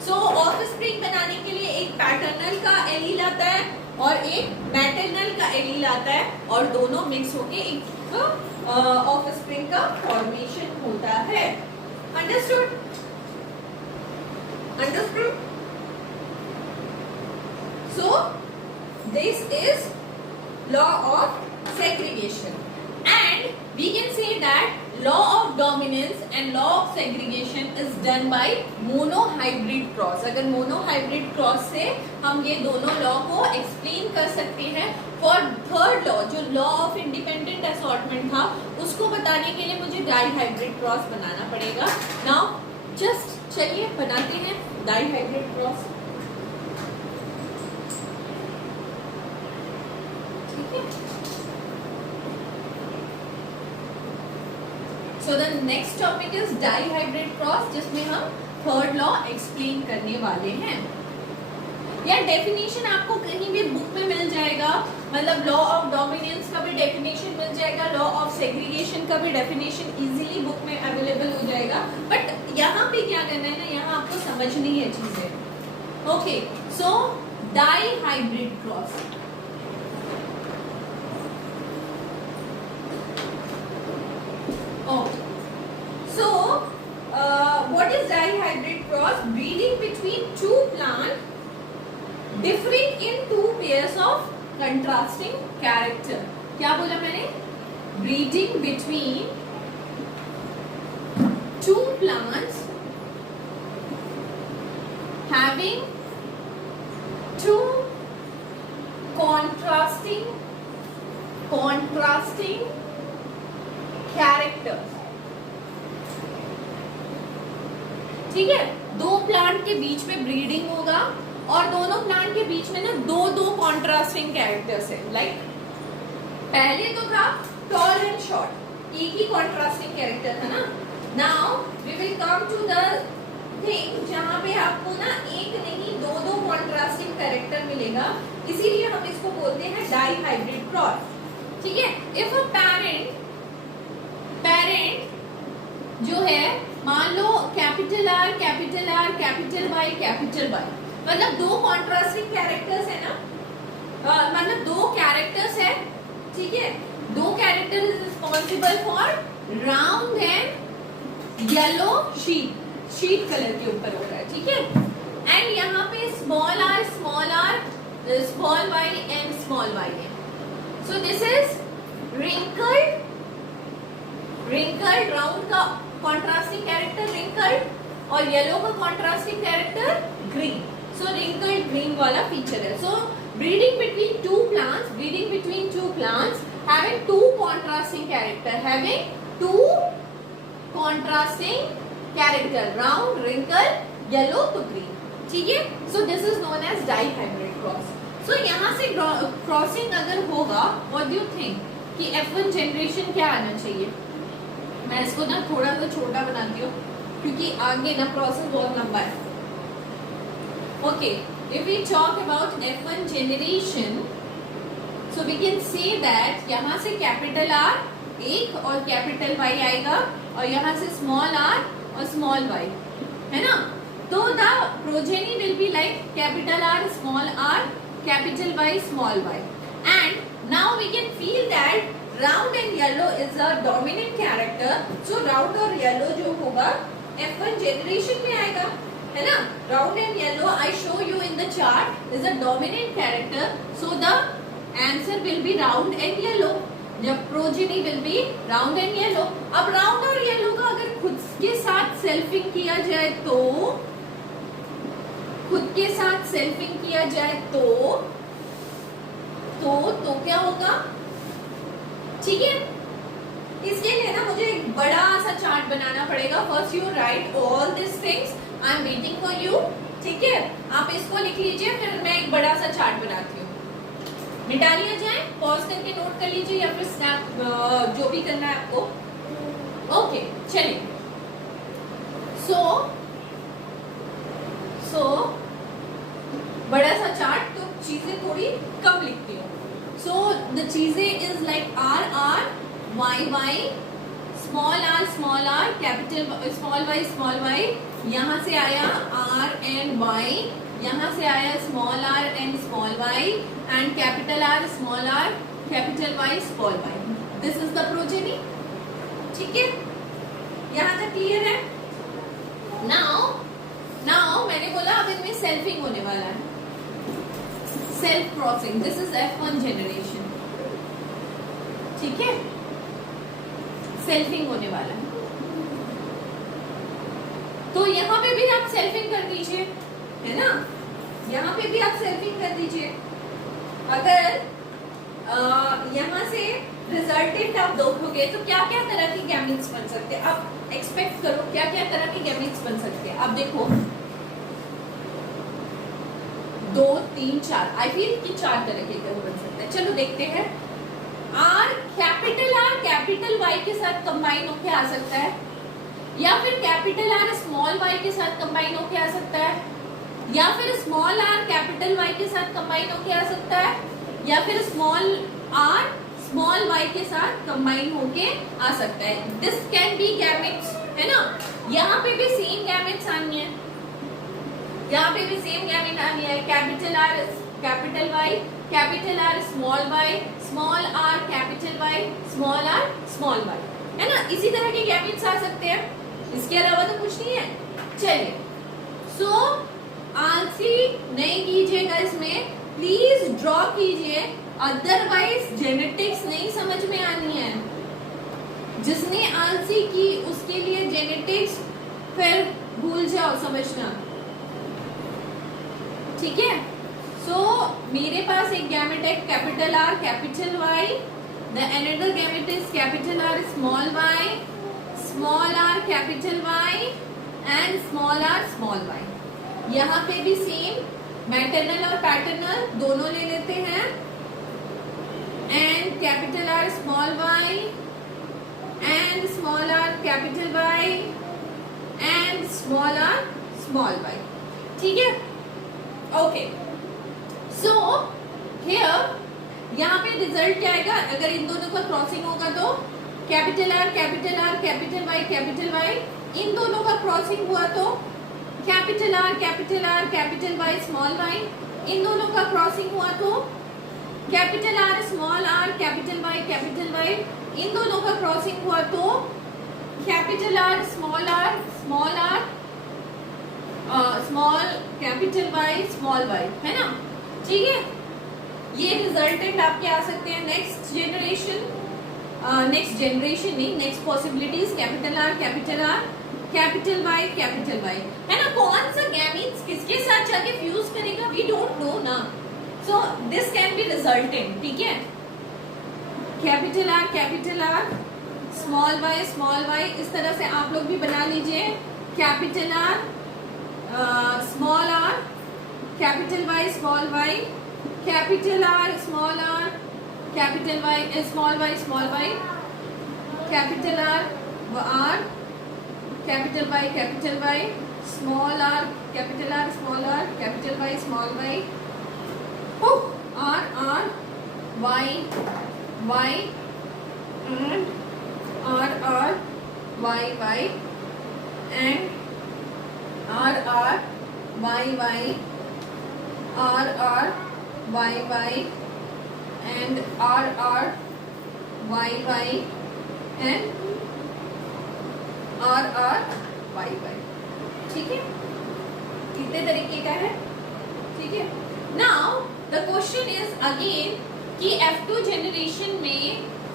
सो ऑफस्प्रिंग बनाने के लिए एक पैटर्नल का एलील आता है और एक मैटरनल का एलील आता है और दोनों मिक्स होके एक ऑफस्प्रिंग का फॉर्मेशन होता है। Understood? Understood? So this is law of segregation and we can say that law of dominance and law of segregation is done by monohybrid cross. अगर मोनोहाइब्रिड क्रॉस से हम ये दोनों लॉ को एक्सप्लेन कर सकते हैं। फॉर थर्ड लॉ, जो लॉ ऑफ इंडिपेंडेंट असॉर्टमेंट था, उसको बताने के लिए मुझे डाइहाइब्रिड क्रॉस बनाना पड़ेगा। नाउ जस्ट चलिए बनाते हैं डाइहाइब्रिड क्रॉस। ठीक है, so the next topic is dihybrid cross, जिसमें हम थर्ड लॉ एक्सप्लेन करने वाले हैं। या डेफिनेशन आपको कहीं भी बुक में मिल जाएगा, मतलब लॉ ऑफ डोमिनेंस का भी डेफिनेशन मिल जाएगा, लॉ ऑफ सेग्रीगेशन का भी डेफिनेशन इजीली बुक में अवेलेबल हो जाएगा। बट यहाँ पे क्या करना है ना, यहाँ आपको समझनी है चीजें। Okay, so dihybrid cross, what is dihybrid cross? Breeding between two plants differing in two pairs of contrasting character. क्या बोला मैंने? Breeding between two plants having two contrasting characters. ठीक है, दो प्लांट के बीच में ब्रीडिंग होगा और दोनों प्लांट के बीच में ना दो दो कॉन्ट्रास्टिंग कैरेक्टर्स है। लाइक पहले तो था टॉल एंड शॉर्ट, एक ही कॉन्ट्रास्टिंग कैरेक्टर था ना। Now we will come to the thing जहां पे आपको ना एक नहीं दो दो कॉन्ट्रास्टिंग कैरेक्टर मिलेगा, इसीलिए हम इसको बोलते हैं डाइहाइब्रिड क्रॉस। ठीक है, इफ अ पेरेंट जो है, मान लो capital R capital R capital Y, मतलब दो कॉन्ट्रास्टिंग कैरेक्टर्स है ना, मतलब दो कैरेक्टर्स है। ठीक है, दो character is responsible for round and yellow sheet colour के ऊपर हो रहा है। ठीक है, एंड यहाँ पे small are small Y and small Y है। So this is wrinkled round का कॉन्ट्रास्टिंग कैरेक्टर रिंकल्ड और येलो का contrasting character green. So wrinkled green वाला फीचर है। So breeding between two plants having two contrasting character, round, wrinkle, yellow to green. ठीक है, so this is known as dihybrid cross. So यहाँ से crossing अगर होगा, what do you think कि F1 generation क्या आना चाहिए? मैं इसको ना थोड़ा सा छोटा बनाती हूँ क्योंकि आगे ना प्रोसेस बहुत लंबा है। Okay, if we talk about F1 generation, so we can say that यहाँ से कैपिटल आर एक और कैपिटल वाई आएगा और यहाँ से स्मॉल आर और स्मॉल वाई, है ना। तो the progeny will be like capital R capital Y small Y. And now we can feel that round and yellow is a dominant character. So round और yellow जो होगा F1 generation में आएगा, है ना। Round and yellow I show you in the chart is a dominant character, so the answer will be round and yellow. जब progeny will be round and yellow. अब round और yellow का अगर खुद के साथ सेल्फिंग किया जाए तो क्या होगा? ठीक है, इसके लिए ना मुझे एक बड़ा सा चार्ट बनाना पड़ेगा। First you right all this things, I am waiting for you. ठीक है, आप इसको लिख लीजिए, फिर मैं एक बड़ा सा चार्ट बनाती हूँ। मिटा लिया जाए, पॉज करके नोट कर लीजिए या फिर स्नैप जो भी करना है आपको। ओके, चलिए। सो बड़ा सा चार्ट, तो चीजें थोड़ी कम लिखती हूँ। सो द चीजें is like R Y small R capital small Y, यहाँ से आया आर एंड वाई, यहाँ से आया small R and small Y, and capital R capital Y small Y. This is the progeny. ठीक है, यहाँ तक क्लियर है? नाउ मैंने बोला अब इनमें सेल्फिंग होने वाला है, self crossing. This is F1 generation. ठीक है, सेल्फिंग होने वाला है। तो यहाँ पे भी आप सेल्फिंग कर दीजिए, है ना, यहाँ पे भी आप सेल्फिंग कर दीजिए। अगर यहाँ से रिजल्टेंट आप देखोगे तो क्या क्या तरह के गैमेट्स बन सकते हैं, आप एक्सपेक्ट करो क्या क्या तरह के गैमेट्स बन सकते हैं। आप देखो 2 3 4, आई फील कि 4 तरह के बन सकते हैं। चलो देखते हैं। आर कैपिटल वाई के साथ कंबाइन होके आ सकता है, या फिर कैपिटल आर स्मॉल वाई के साथ कंबाइन होके आ सकता है, या फिर स्मॉल आर कैपिटल वाई के साथ कंबाइन होके आ सकता है, या फिर स्मॉल आर स्मॉल वाई के साथ कंबाइन होके आ सकता है। दिस कैन बी गैमेट्स, है ना। यहाँ पे भी सेम गैमेट्स आनी है, यहाँ पे भी सेम गैमेट आनी है। Capital R capital Y, capital R small Y, small R capital Y, small are small Y, है ना। इसी तरह के गैमेट्स आ सकते हैं, इसके अलावा तो कुछ नहीं है। चलिए, सो आलसी नहीं कीजिएगा, इसमें प्लीज ड्रॉ कीजिए, अदरवाइज जेनेटिक्स नहीं समझ में आनी है। जिसने आलसी की उसके लिए जेनेटिक्स फिर भूल जाओ समझना, ठीक है। सो मेरे पास एक गैमेट है capital R capital Y, the another gamete is capital R small Y, small R capital Y and small are small Y. यहाँ पे भी सेम मैटरनल और पैटर्नल दोनों ले लेते हैं, and capital R small Y and small R capital Y and small are small Y, ठीक है। ओके, सो हियर यहाँ पे रिजल्ट क्या आएगा, अगर इन दोनों का क्रॉसिंग होगा तो कैपिटल आर कैपिटल वाई, इन दोनों का क्रॉसिंग हुआ तो capital R capital Y small y, इन दोनों का क्रॉसिंग हुआ तो कैपिटल आर कैपिटल वाई, इन दोनों का क्रॉसिंग हुआ तो capital R small capital Y small Y, है ना, ठीक है। ये रिजल्टेंट आपके आ सकते हैं नेक्स्ट जनरेशन नहीं, next possibilities capital R capital Y, है ना। कौन सा गैमीट्स किसके साथ जाके फ्यूज करेगा वी डोंट नो ना, so this can be resultant, ठीक है। कैपिटल आर स्मॉल वाई, इस तरह से आप लोग भी बना लीजिए। Capital R small R capital Y small Y, capital R capital Y small Y, capital R capital Y small R capital Y small Y, R Y and R Y and R Y and R Y and R, ठीक है। कितने तरीके का है, ठीक है। Now the question is again कि F2 generation में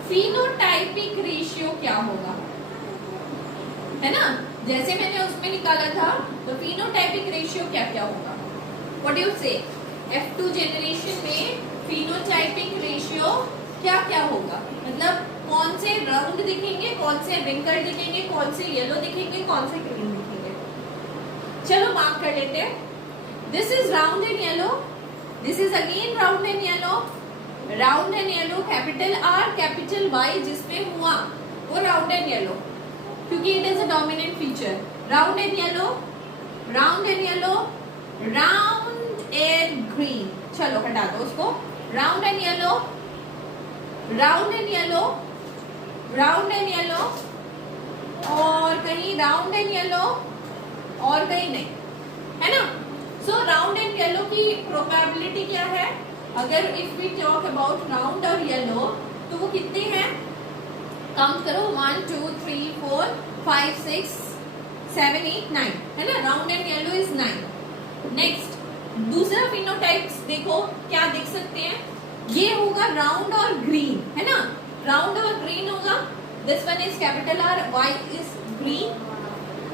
फिनोटाइपिक रेशियो क्या होगा, है ना। जैसे मैंने उसमें निकाला था तो फिनोटाइपिक रेशियो क्या क्या होगा, व्हाट यू से। F2 जनरेशन में फिनोटाइपिक रेशियो क्या क्या होगा, मतलब कौन से राउंड दिखेंगे, कौन से रिंकल दिखेंगे, कौन से येलो दिखेंगे, कौन से ग्रीन दिखेंगे। चलो मार्क कर लेते हैं। This is round and yellow, this is again round and yellow, capital R capital Y जिसमें हुआ वो राउंड एंड येलो, क्योंकि it is a dominant feature. Round and yellow, round and green, चलो हटा दो उसको। राउंड एंड येलो, और कहीं राउंड एंड येलो और कहीं नहीं, है ना। सो राउंड एंड येलो की प्रोबेबिलिटी क्या है, अगर if we talk about round और येलो तो वो कितने हैं, काउंट करो 1 2 3 4 5 6 7 8 9, है ना। Round and yellow is 9। Next दूसरा फिनोटाइप्स देखो क्या दिख सकते हैं, ये होगा राउंड और ग्रीन, है ना। राउंड और ग्रीन होगा, this one is capital R, Y is green,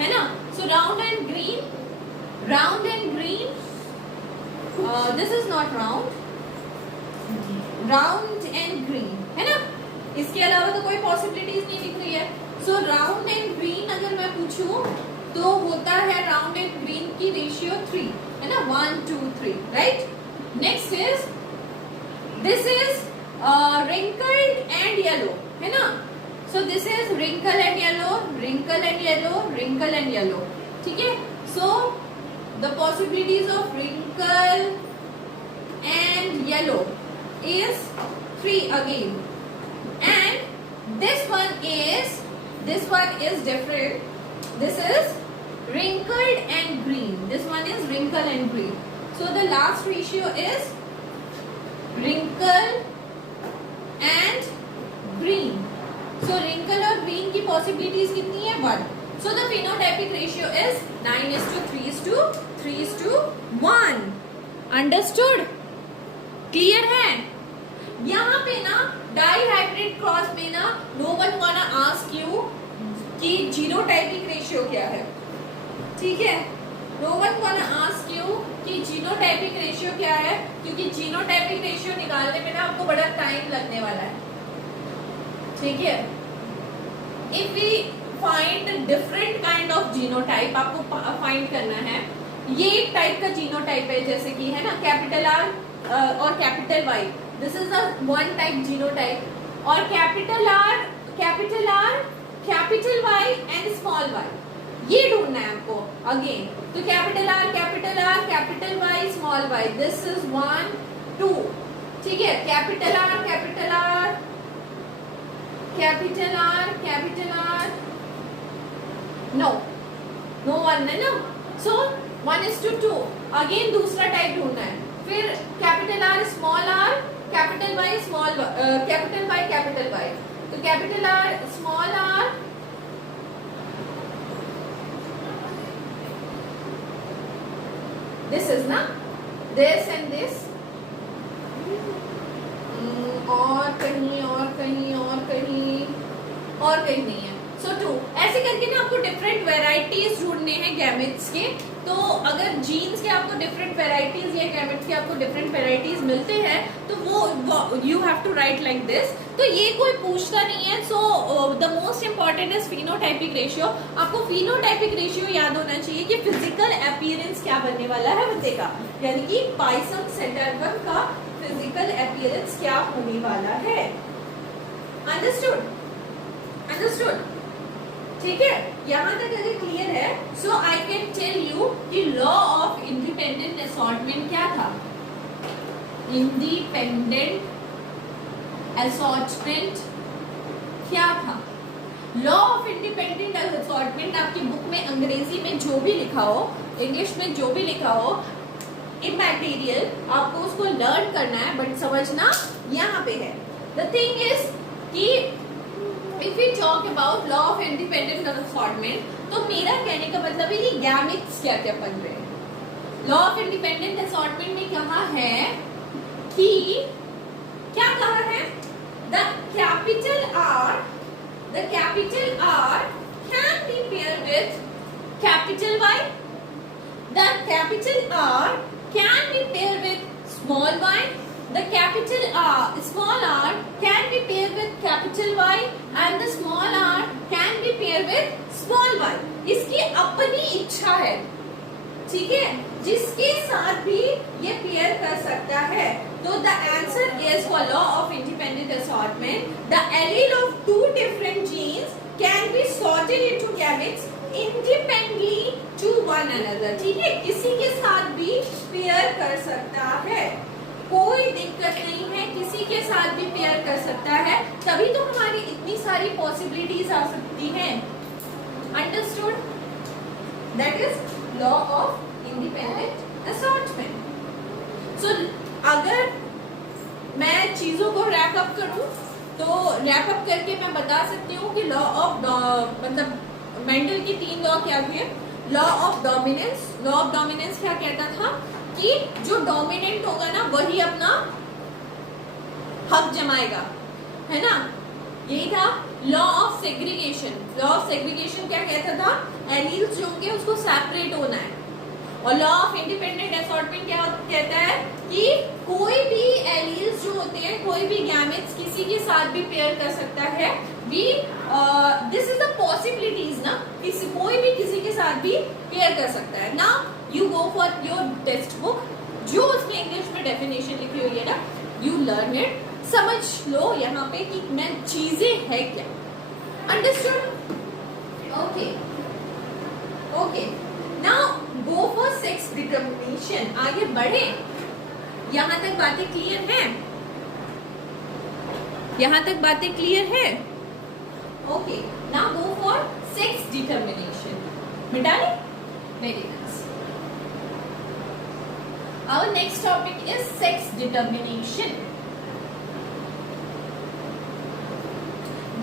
है ना। सो round and green, this is not round, round and green, है ना? इसके अलावा तो कोई पॉसिबिलिटीज नहीं दिख रही है. सो राउंड एंड ग्रीन अगर मैं पूछूं तो होता है राउंड एंड ग्रीन की रेशियो 3, है ना? 1 2 3, right? Next is this is wrinkled and yellow, है ना? So this is wrinkle and yellow, wrinkle and yellow, wrinkle and yellow. ठीक है? So the possibilities of wrinkle and yellow is 3 again. And this one is different. This is wrinkled and green. This one is wrinkle and green. So the last ratio is wrinkle and green. So wrinkle और green की possibilities कितनी है? 1. So the phenotypic ratio is 9:3:1. Understood? Clear है? यहाँ पे ना dihybrid cross में ना no one gonna ask you कि जीनोटाइपिक रेशियो क्या है. ठीक है? No one gonna ask you कि जीनोटाइपिक रेशियो क्या है, क्योंकि जीनोटाइपिक रेशियो निकालने में ना आपको बड़ा टाइम लगने वाला है. ठीक है? If we find different kind of genotype, आपको फाइंड करना है. ये एक टाइप का जीनोटाइप है, जैसे कि है ना कैपिटल R और capital Y. This is a one type genotype. और capital R, capital Y and small y, ये ढूंढना है आपको अगेन. तो capital R, capital Y, small y. This is 1 2. ठीक है? Capital R, capital R, no 1 है ना. सो 1:2. अगेन दूसरा टाइप ढूंढना है. फिर capital R, small r, capital Y, capital Y. तो capital R, small r, this is ना this and this, और कहीं नहीं है. सो 2. ऐसे करके ना आपको डिफरेंट वेराइटीज ढूंढने हैं गैमेट्स के. तो अगर जीन्स के आपको डिफरेंट वेराइटीज या गैमेट्स के आपको डिफरेंट वेराइटीज मिलते हैं तो वो you have to write like this. तो ये कोई पूछता नहीं है. So the most important is phenotypic ratio. आपको फिनोटाइपिक रेशियो याद होना चाहिए कि फिजिकल अपीयरेंस क्या बनने वाला है बंदे का, यानी कि पाइसम सेंटार्गम का फिजिकल अपीयरेंस क्या होने वाला है. अंडरस्टूड? ठीक है? यहाँ तक अगर क्लियर है, सो आई कैन टेल यू कि लॉ ऑफ इंडिपेंडेंट असॉर्टमेंट क्या था. इंडिपेंडेंट असॉर्टमेंट क्या था? लॉ ऑफ इंडिपेंडेंट असॉर्टमेंट आपकी बुक में अंग्रेजी में जो भी लिखा हो, इंग्लिश में जो भी लिखा हो, इमैटेरियल, आपको उसको लर्न करना है, बट समझना यहाँ पे है. द थिंग इज कि if we talk about law of independent assortment, तो मेरा कहने का मतलब है कि गैमेट्स क्या क्या बन रहे हैं. लॉ ऑफ इंडिपेंडेंट असॉर्टमेंट में कहा है कि क्या कहा है? The capital R can be paired with capital Y. The capital R can be paired with small y. The capital small r can be paired with capital Y and the small r can be paired with small y. इसकी अपनी इच्छा है. ठीक है? जिसके साथ भी ये पेयर कर सकता है. तो the answer is for law of independent assortment. The allele of two different genes can be sorted into gametes independently to one another. ठीक है? किसी के साथ भी पेयर कर सकता है, कोई दिक्कत नहीं है. किसी के साथ भी पेयर कर सकता है, तभी तो हमारी इतनी सारी पॉसिबिलिटीज आ सकती हैं. Understood? That is law of independent assortment. So अगर मैं चीजों को रैप अप करूं तो रैप अप करके मैं बता सकती हूँ कि लॉ ऑफ मतलब मेंडल की 3 लॉ क्या थे. Law of dominance. Law of dominance क्या कहता था कि जो डोमिनेंट होगा ना वही अपना हक जमाएगा, है ना? यही था. Law of segregation, law of segregation क्या कहता था, एलील्स जो होंगे उसको सेपरेट होना है। और लॉ ऑफ इंडिपेंडेंट असॉर्टमेंट क्या कहता है कि कोई भी एलील्स जो होते हैं, कोई भी गैमेट्स किसी के साथ भी पेयर कर सकता है। We this is the possibilities ना, किसी कोई भी किसी के साथ भी पेयर कर सकता है ना। You go for your text book, जो उसमें इंग्लिश में डेफिनेशन लिखी हुई है ना, यू लर्न इट, समझ लो यहाँ पे कि मैं चीजें है क्या। Understood? Okay okay, now go for sex determination. आगे बढ़े, यहां तक बातें क्लियर हैं? यहां तक बातें क्लियर है? Okay, now go for sex determination. मिटा ले? Very nice. Our next topic is sex determination.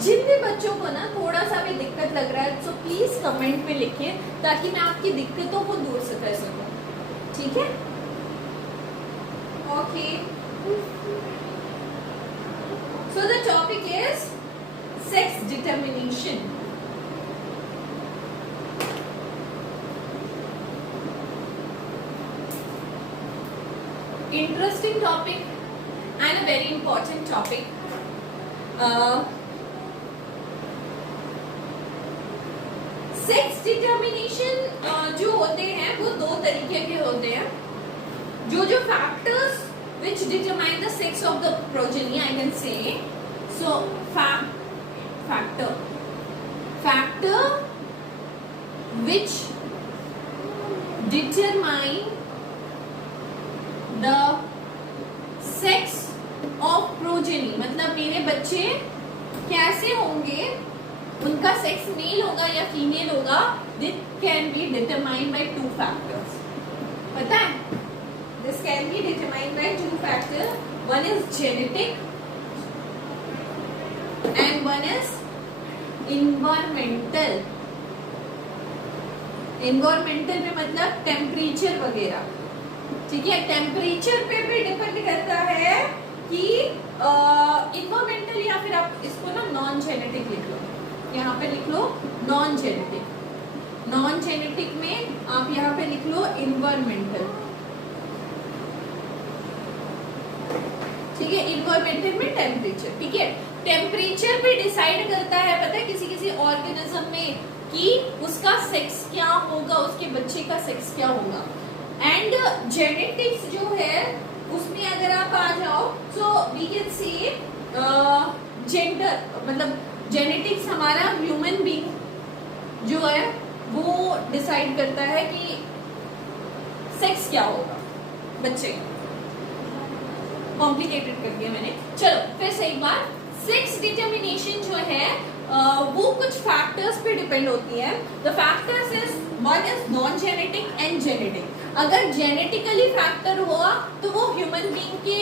जिन भी बच्चों को ना थोड़ा सा भी दिक्कत लग रहा है, सो प्लीज कमेंट पे लिखिए ताकि मैं आपकी दिक्कतों को दूर से कर सकूं, ठीक है? Okay, so the topic is sex determination. Interesting topic and a very important topic. Sex determination जो होते हैं वो दो तरीके के होते हैं। जो factors which determine the sex of the progeny, I can say, so factor which determine the sex of progeny, मतलब मेरे बच्चे कैसे होंगे, उनका सेक्स मेल होगा या फीमेल होगा, this can be determined by two factors. पता है, this can be determined by two factor, one is genetic and one is environmental. Environmental में मतलब टेम्परेचर वगैरह, ठीक है? टेम्परेचर पे भी डिपेंड करता है कि इन्वायरमेंटल, या फिर आप इसको ना नॉन जेनेटिक लिख लो, यहाँ पे लिख लो नॉन जेनेटिक। नॉन जेनेटिक में आप यहाँ पे लिख लो इन्वायरमेंटल, ठीक है? इन्वायरमेंटल में टेम्परेचर, ठीक है? टेम्परेचर भी डिसाइड करता है, पता है, किसी किसी ऑर्गेनिज्म में कि उसका सेक्स क्या होगा, उसके बच्चे का सेक्स क्या होगा। एंड जेनेटिक्स जो है उसमें अगर आप आ जाओ, so we can say gender, मतलब जेनेटिक्स हमारा ह्यूमन बीइंग जो है वो डिसाइड करता है कि सेक्स क्या होगा बच्चे का। कॉम्प्लिकेटेड कर दिया मैंने, चलो फिर से एक बार। सेक्स डिटर्मिनेशन जो है वो कुछ फैक्टर्स पे डिपेंड होती है। The factors is, one is non genetic and genetic. अगर जेनेटिकली फैक्टर हुआ तो वो ह्यूमन बीइंग के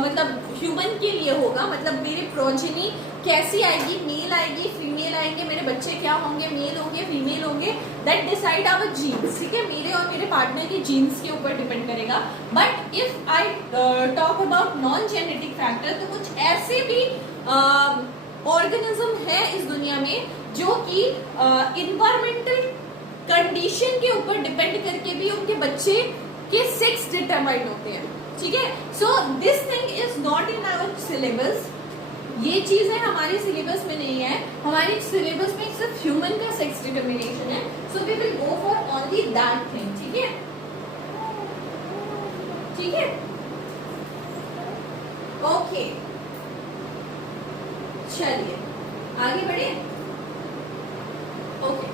मतलब ह्यूमन के लिए होगा, मतलब मेरे प्रोजेनी कैसी आएगी, मेल आएगी, फीमेल आएंगे, मेरे बच्चे क्या होंगे, मेल होंगे, फीमेल होंगे, दैट डिसाइड आवर जीन्स, ठीक है? मेरे और मेरे पार्टनर के जीन्स के ऊपर डिपेंड करेगा। But if I talk about non genetic factor, तो कुछ ऐसे भी ऑर्गेनिज्म है इस दुनिया में जो कि इन्वायरमेंटल कंडीशन के ऊपर डिपेंड करके भी उनके बच्चे के सेक्स डिटरमाइंड होते हैं, ठीक है? So this thing is not in our syllabus. ये चीजें हमारे सिलेबस में नहीं है, हमारे सिलेबस में सिर्फ ह्यूमन का सेक्स डिटरमिनेशन है। So we will go for only that thing, ठीक है? ठीक है, ओके, चलिए आगे बढ़े। Okay,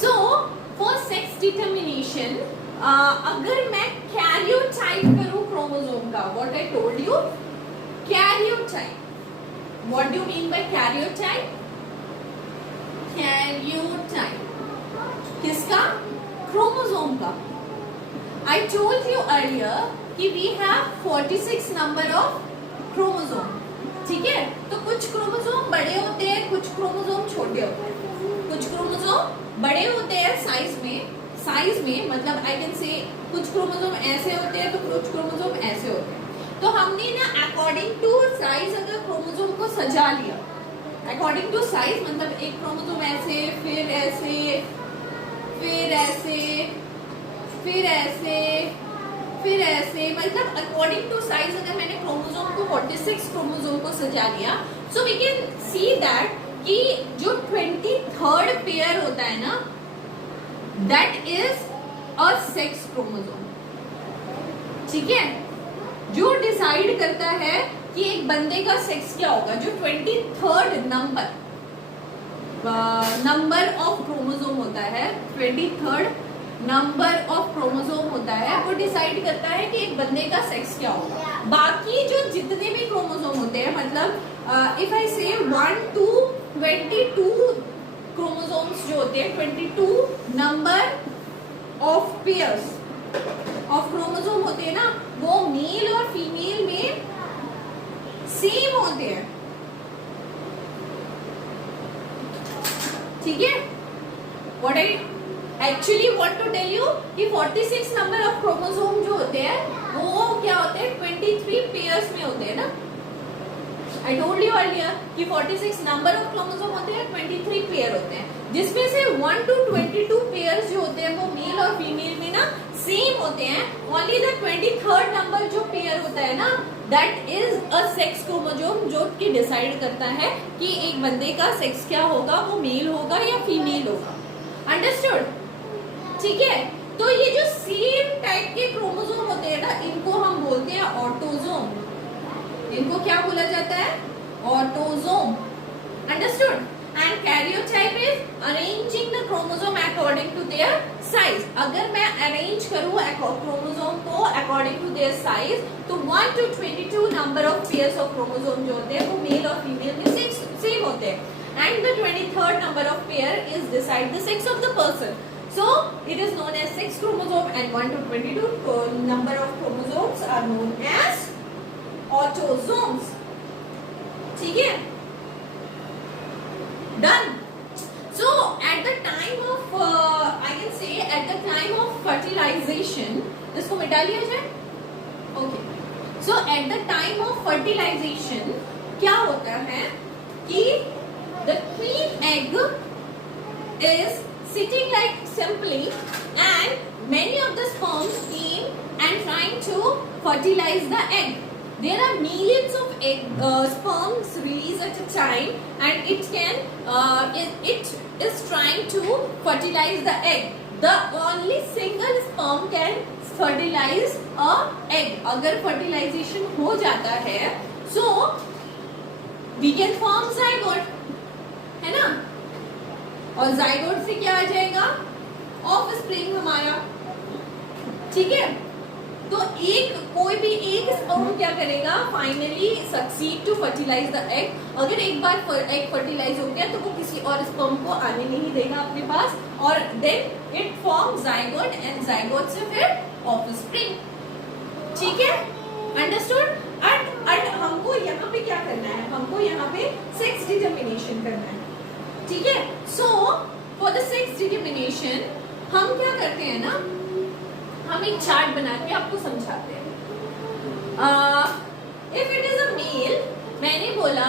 so for sex determination, अगर मैं कैरियोटाइप करूं क्रोमोसोम का, what I told you, karyotype, what do mean by karyotype? Karyotype किसका? क्रोमोसोम का। आई टोल्ड यू अर्लियर कि we have 46 number of chromosome, ठीक है? तो कुछ क्रोमोसोम बड़े होते हैं, कुछ क्रोमोसोम छोटे होते हैं। कुछ क्रोमोसोम बड़े होते हैं साइज में मतलब आई कैन से कुछ क्रोमोसोम ऐसे होते हैं तो कुछ क्रोमोसोम ऐसे होते हैं। तो हमने ना अकॉर्डिंग टू साइज अगर क्रोमोसोम को सजा लिया, अकॉर्डिंग टू साइज, मतलब एक क्रोमोसोम ऐसे, फिर ऐसे, फिर ऐसे, फिर ऐसे, फिर ऐसे, मतलब अकॉर्डिंग टू साइज अगर मैंने क्रोमोसोम को 46 क्रोमोसोम को सजा लिया, so we can see that कि जो 23rd पेयर होता है ना, that is a sex chromosome. ठीक है, जो डिसाइड करता है कि एक बंदे का सेक्स क्या होगा, जो 23rd नंबर ऑफ क्रोमोसोम होता है, 23rd नंबर ऑफ क्रोमोसोम होता है, वो डिसाइड करता है कि एक बंदे का सेक्स क्या होगा। बाकी जो जितने भी क्रोमोसोम होते हैं, मतलब इफ आई से 1 to 22 क्रोमोसोम्स जो होते हैं, 22 number of pairs of chromosome होते हैं ना, वो मेल और फीमेल में सेम होते हैं। ठीक है, what I actually want to tell you कि 46 नंबर ऑफ क्रोमोसोम जो होते हैं वो क्या होते हैं, 23 पेयर्स में होते हैं ना। आई टोल्ड यू अर्लियर कि 46 नंबर ऑफ क्रोमोसोम होते हैं, 23 पेयर होते हैं, जिसमें से 1 to 22 पेयर्स जो होते हैं वो मेल और फीमेल में ना सेम होते हैं। ओनली द 23rd नंबर जो पेयर होता है ना, that is a sex chromosome, जो कि डिसाइड करता है कि एक बंदे का सेक्स क्या होगा, वो मेल होगा या फीमेल होगा। अंडरस्टूड? ठीक है, तो ये जो सेम टाइप के क्रोमोसोम होते हैं ना, इनको हम बोलते हैं ऑटोसोम। इनको क्या बोला जाता है, autosome. Understood? And karyotype is arranging the chromosome according to their size. अगर मैं अरेंज करूं क्रोमोसोम को अकॉर्डिंग टू देयर साइज, तो 1 to 22 number of pairs of chromosome जो होते हैं वो मेल और फीमेल में सेम होते हैं, and the 23rd number of pair is decide the sex of the person. So it is known as sex chromosome, and 1 to 22 number of chromosomes are known as autosomes. ठीक है, done. So at the time of I can say at the time of fertilization, इसको मिटा लिया जाए। Okay. So at the time of fertilization क्या होता है कि the queen egg is sitting like simply, and many of the sperms came and trying to fertilize the egg. There are millions of sperms released at a time, and it is trying to fertilize the egg. The only single sperm can fertilize a egg. अगर fertilization हो जाता है, so we can form zygote, है ना? और zygote से क्या आ जाएगा, ऑफ स्प्रिंग हमारा। ठीक है, तो कोई भी एक स्पर्म क्या करेगा, finally succeed to fertilize the egg. अगर एक बार एग फर्टिलाइज हो गया तो वो किसी और स्पर्म को आने नहीं देगा अपने पास, और then it form zygote, and zygote से फिर ऑफ स्प्रिंग। ठीक है, अंडरस्टूड? एंड हमको यहाँ पे क्या करना है, हमको यहाँ पे सेक्स डिटर्मिनेशन करना है। ठीक है, so for the sex determination हम क्या करते हैं ना, हम एक चार्ट बना के आपको समझाते हैं। If it is a male, मैंने बोला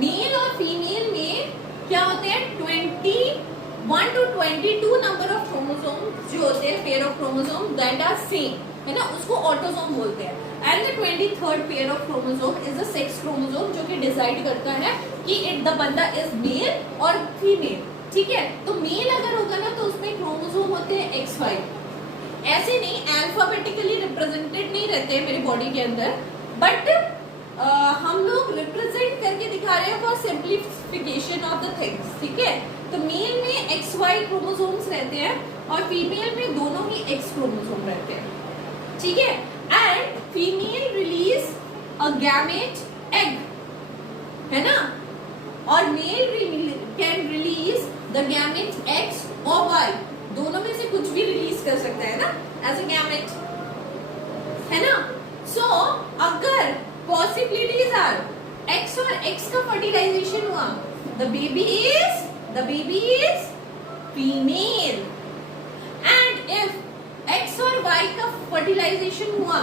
मेल और फीमेल में क्या होते हैं, 21 to 22 नंबर ऑफ क्रोमोसोम जो होते हैं, pair of chromosome that are same, है ना, उसको ऑटोसोम बोलते हैं। And the 23rd pair of chromosome is a sex chromosome, जो कि डिसाइड करता है कि इट द बंदा इज मेल और फीमेल। ठीक है, तो मेल अगर होगा ना तो उसमें क्रोमोसोम होते हैं XY, ऐसे नहीं अल्फाबेटिकली रिप्रेजेंटेड नहीं रहते हैं मेरी बॉडी के अंदर, बट हम लोग रिप्रेजेंट करके दिखा रहे हैं for simplification of the things. ठीक है, तो मेल में XY क्रोमोसोम्स रहते हैं और फीमेल में दोनों ही X क्रोमोसोम रहते हैं। ठीक है, and female release a gamete egg, है ना, और mail can release the gamete X और Y, दोनों में से कुछ भी रिलीज कर सकता है ना, एज अ गैमेट, है ना। सो अगर पॉसिबिलिटीज आर X और X का फर्टिलाइजेशन हुआ, the baby is female, and if X और Y का फर्टिलाइजेशन हुआ,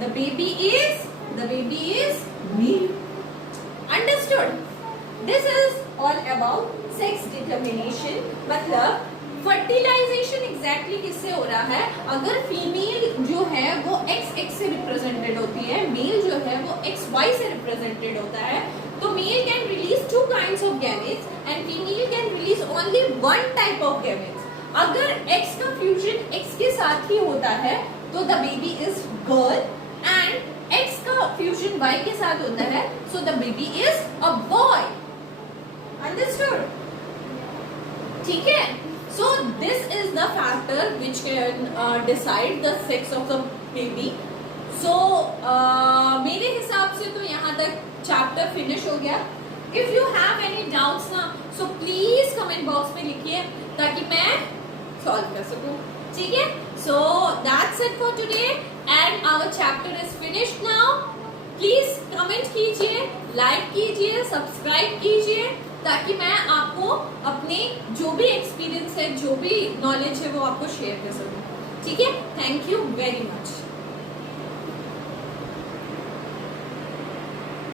the baby is male. Understood? This is all about sex determination, मतलब फर्टिलाइजेशन एग्जैक्टली किससे हो रहा है। अगर फीमेल जो है वो XX से रिप्रेजेंटेड होती है, मेल जो है वो XY से रिप्रेजेंटेड होता है, तो mail can release 2 kinds of gametes and female can release only 1 type of gametes। अगर X का फ्यूजन X के साथ ही होता है तो the baby is girl, and X का फ्यूजन Y के साथ होता है so the baby is a boy. Understood? ठीक है। So this is the factor which can decide the sex of the baby. So मेरे हिसाब से तो यहाँ तक चैप्टर फिनिश हो गया। If you have any doubts ना, so please comment box में लिखिए ताकि मैं solve कर सकूँ, ठीक है? So that's it for today and our chapter is finished now. Please comment कीजिए, like कीजिए, सब्सक्राइब कीजिए ताकि मैं आपको अपने जो भी एक्सपीरियंस है, जो भी नॉलेज है वो आपको शेयर कर सकूं, ठीक है? Thank you very much.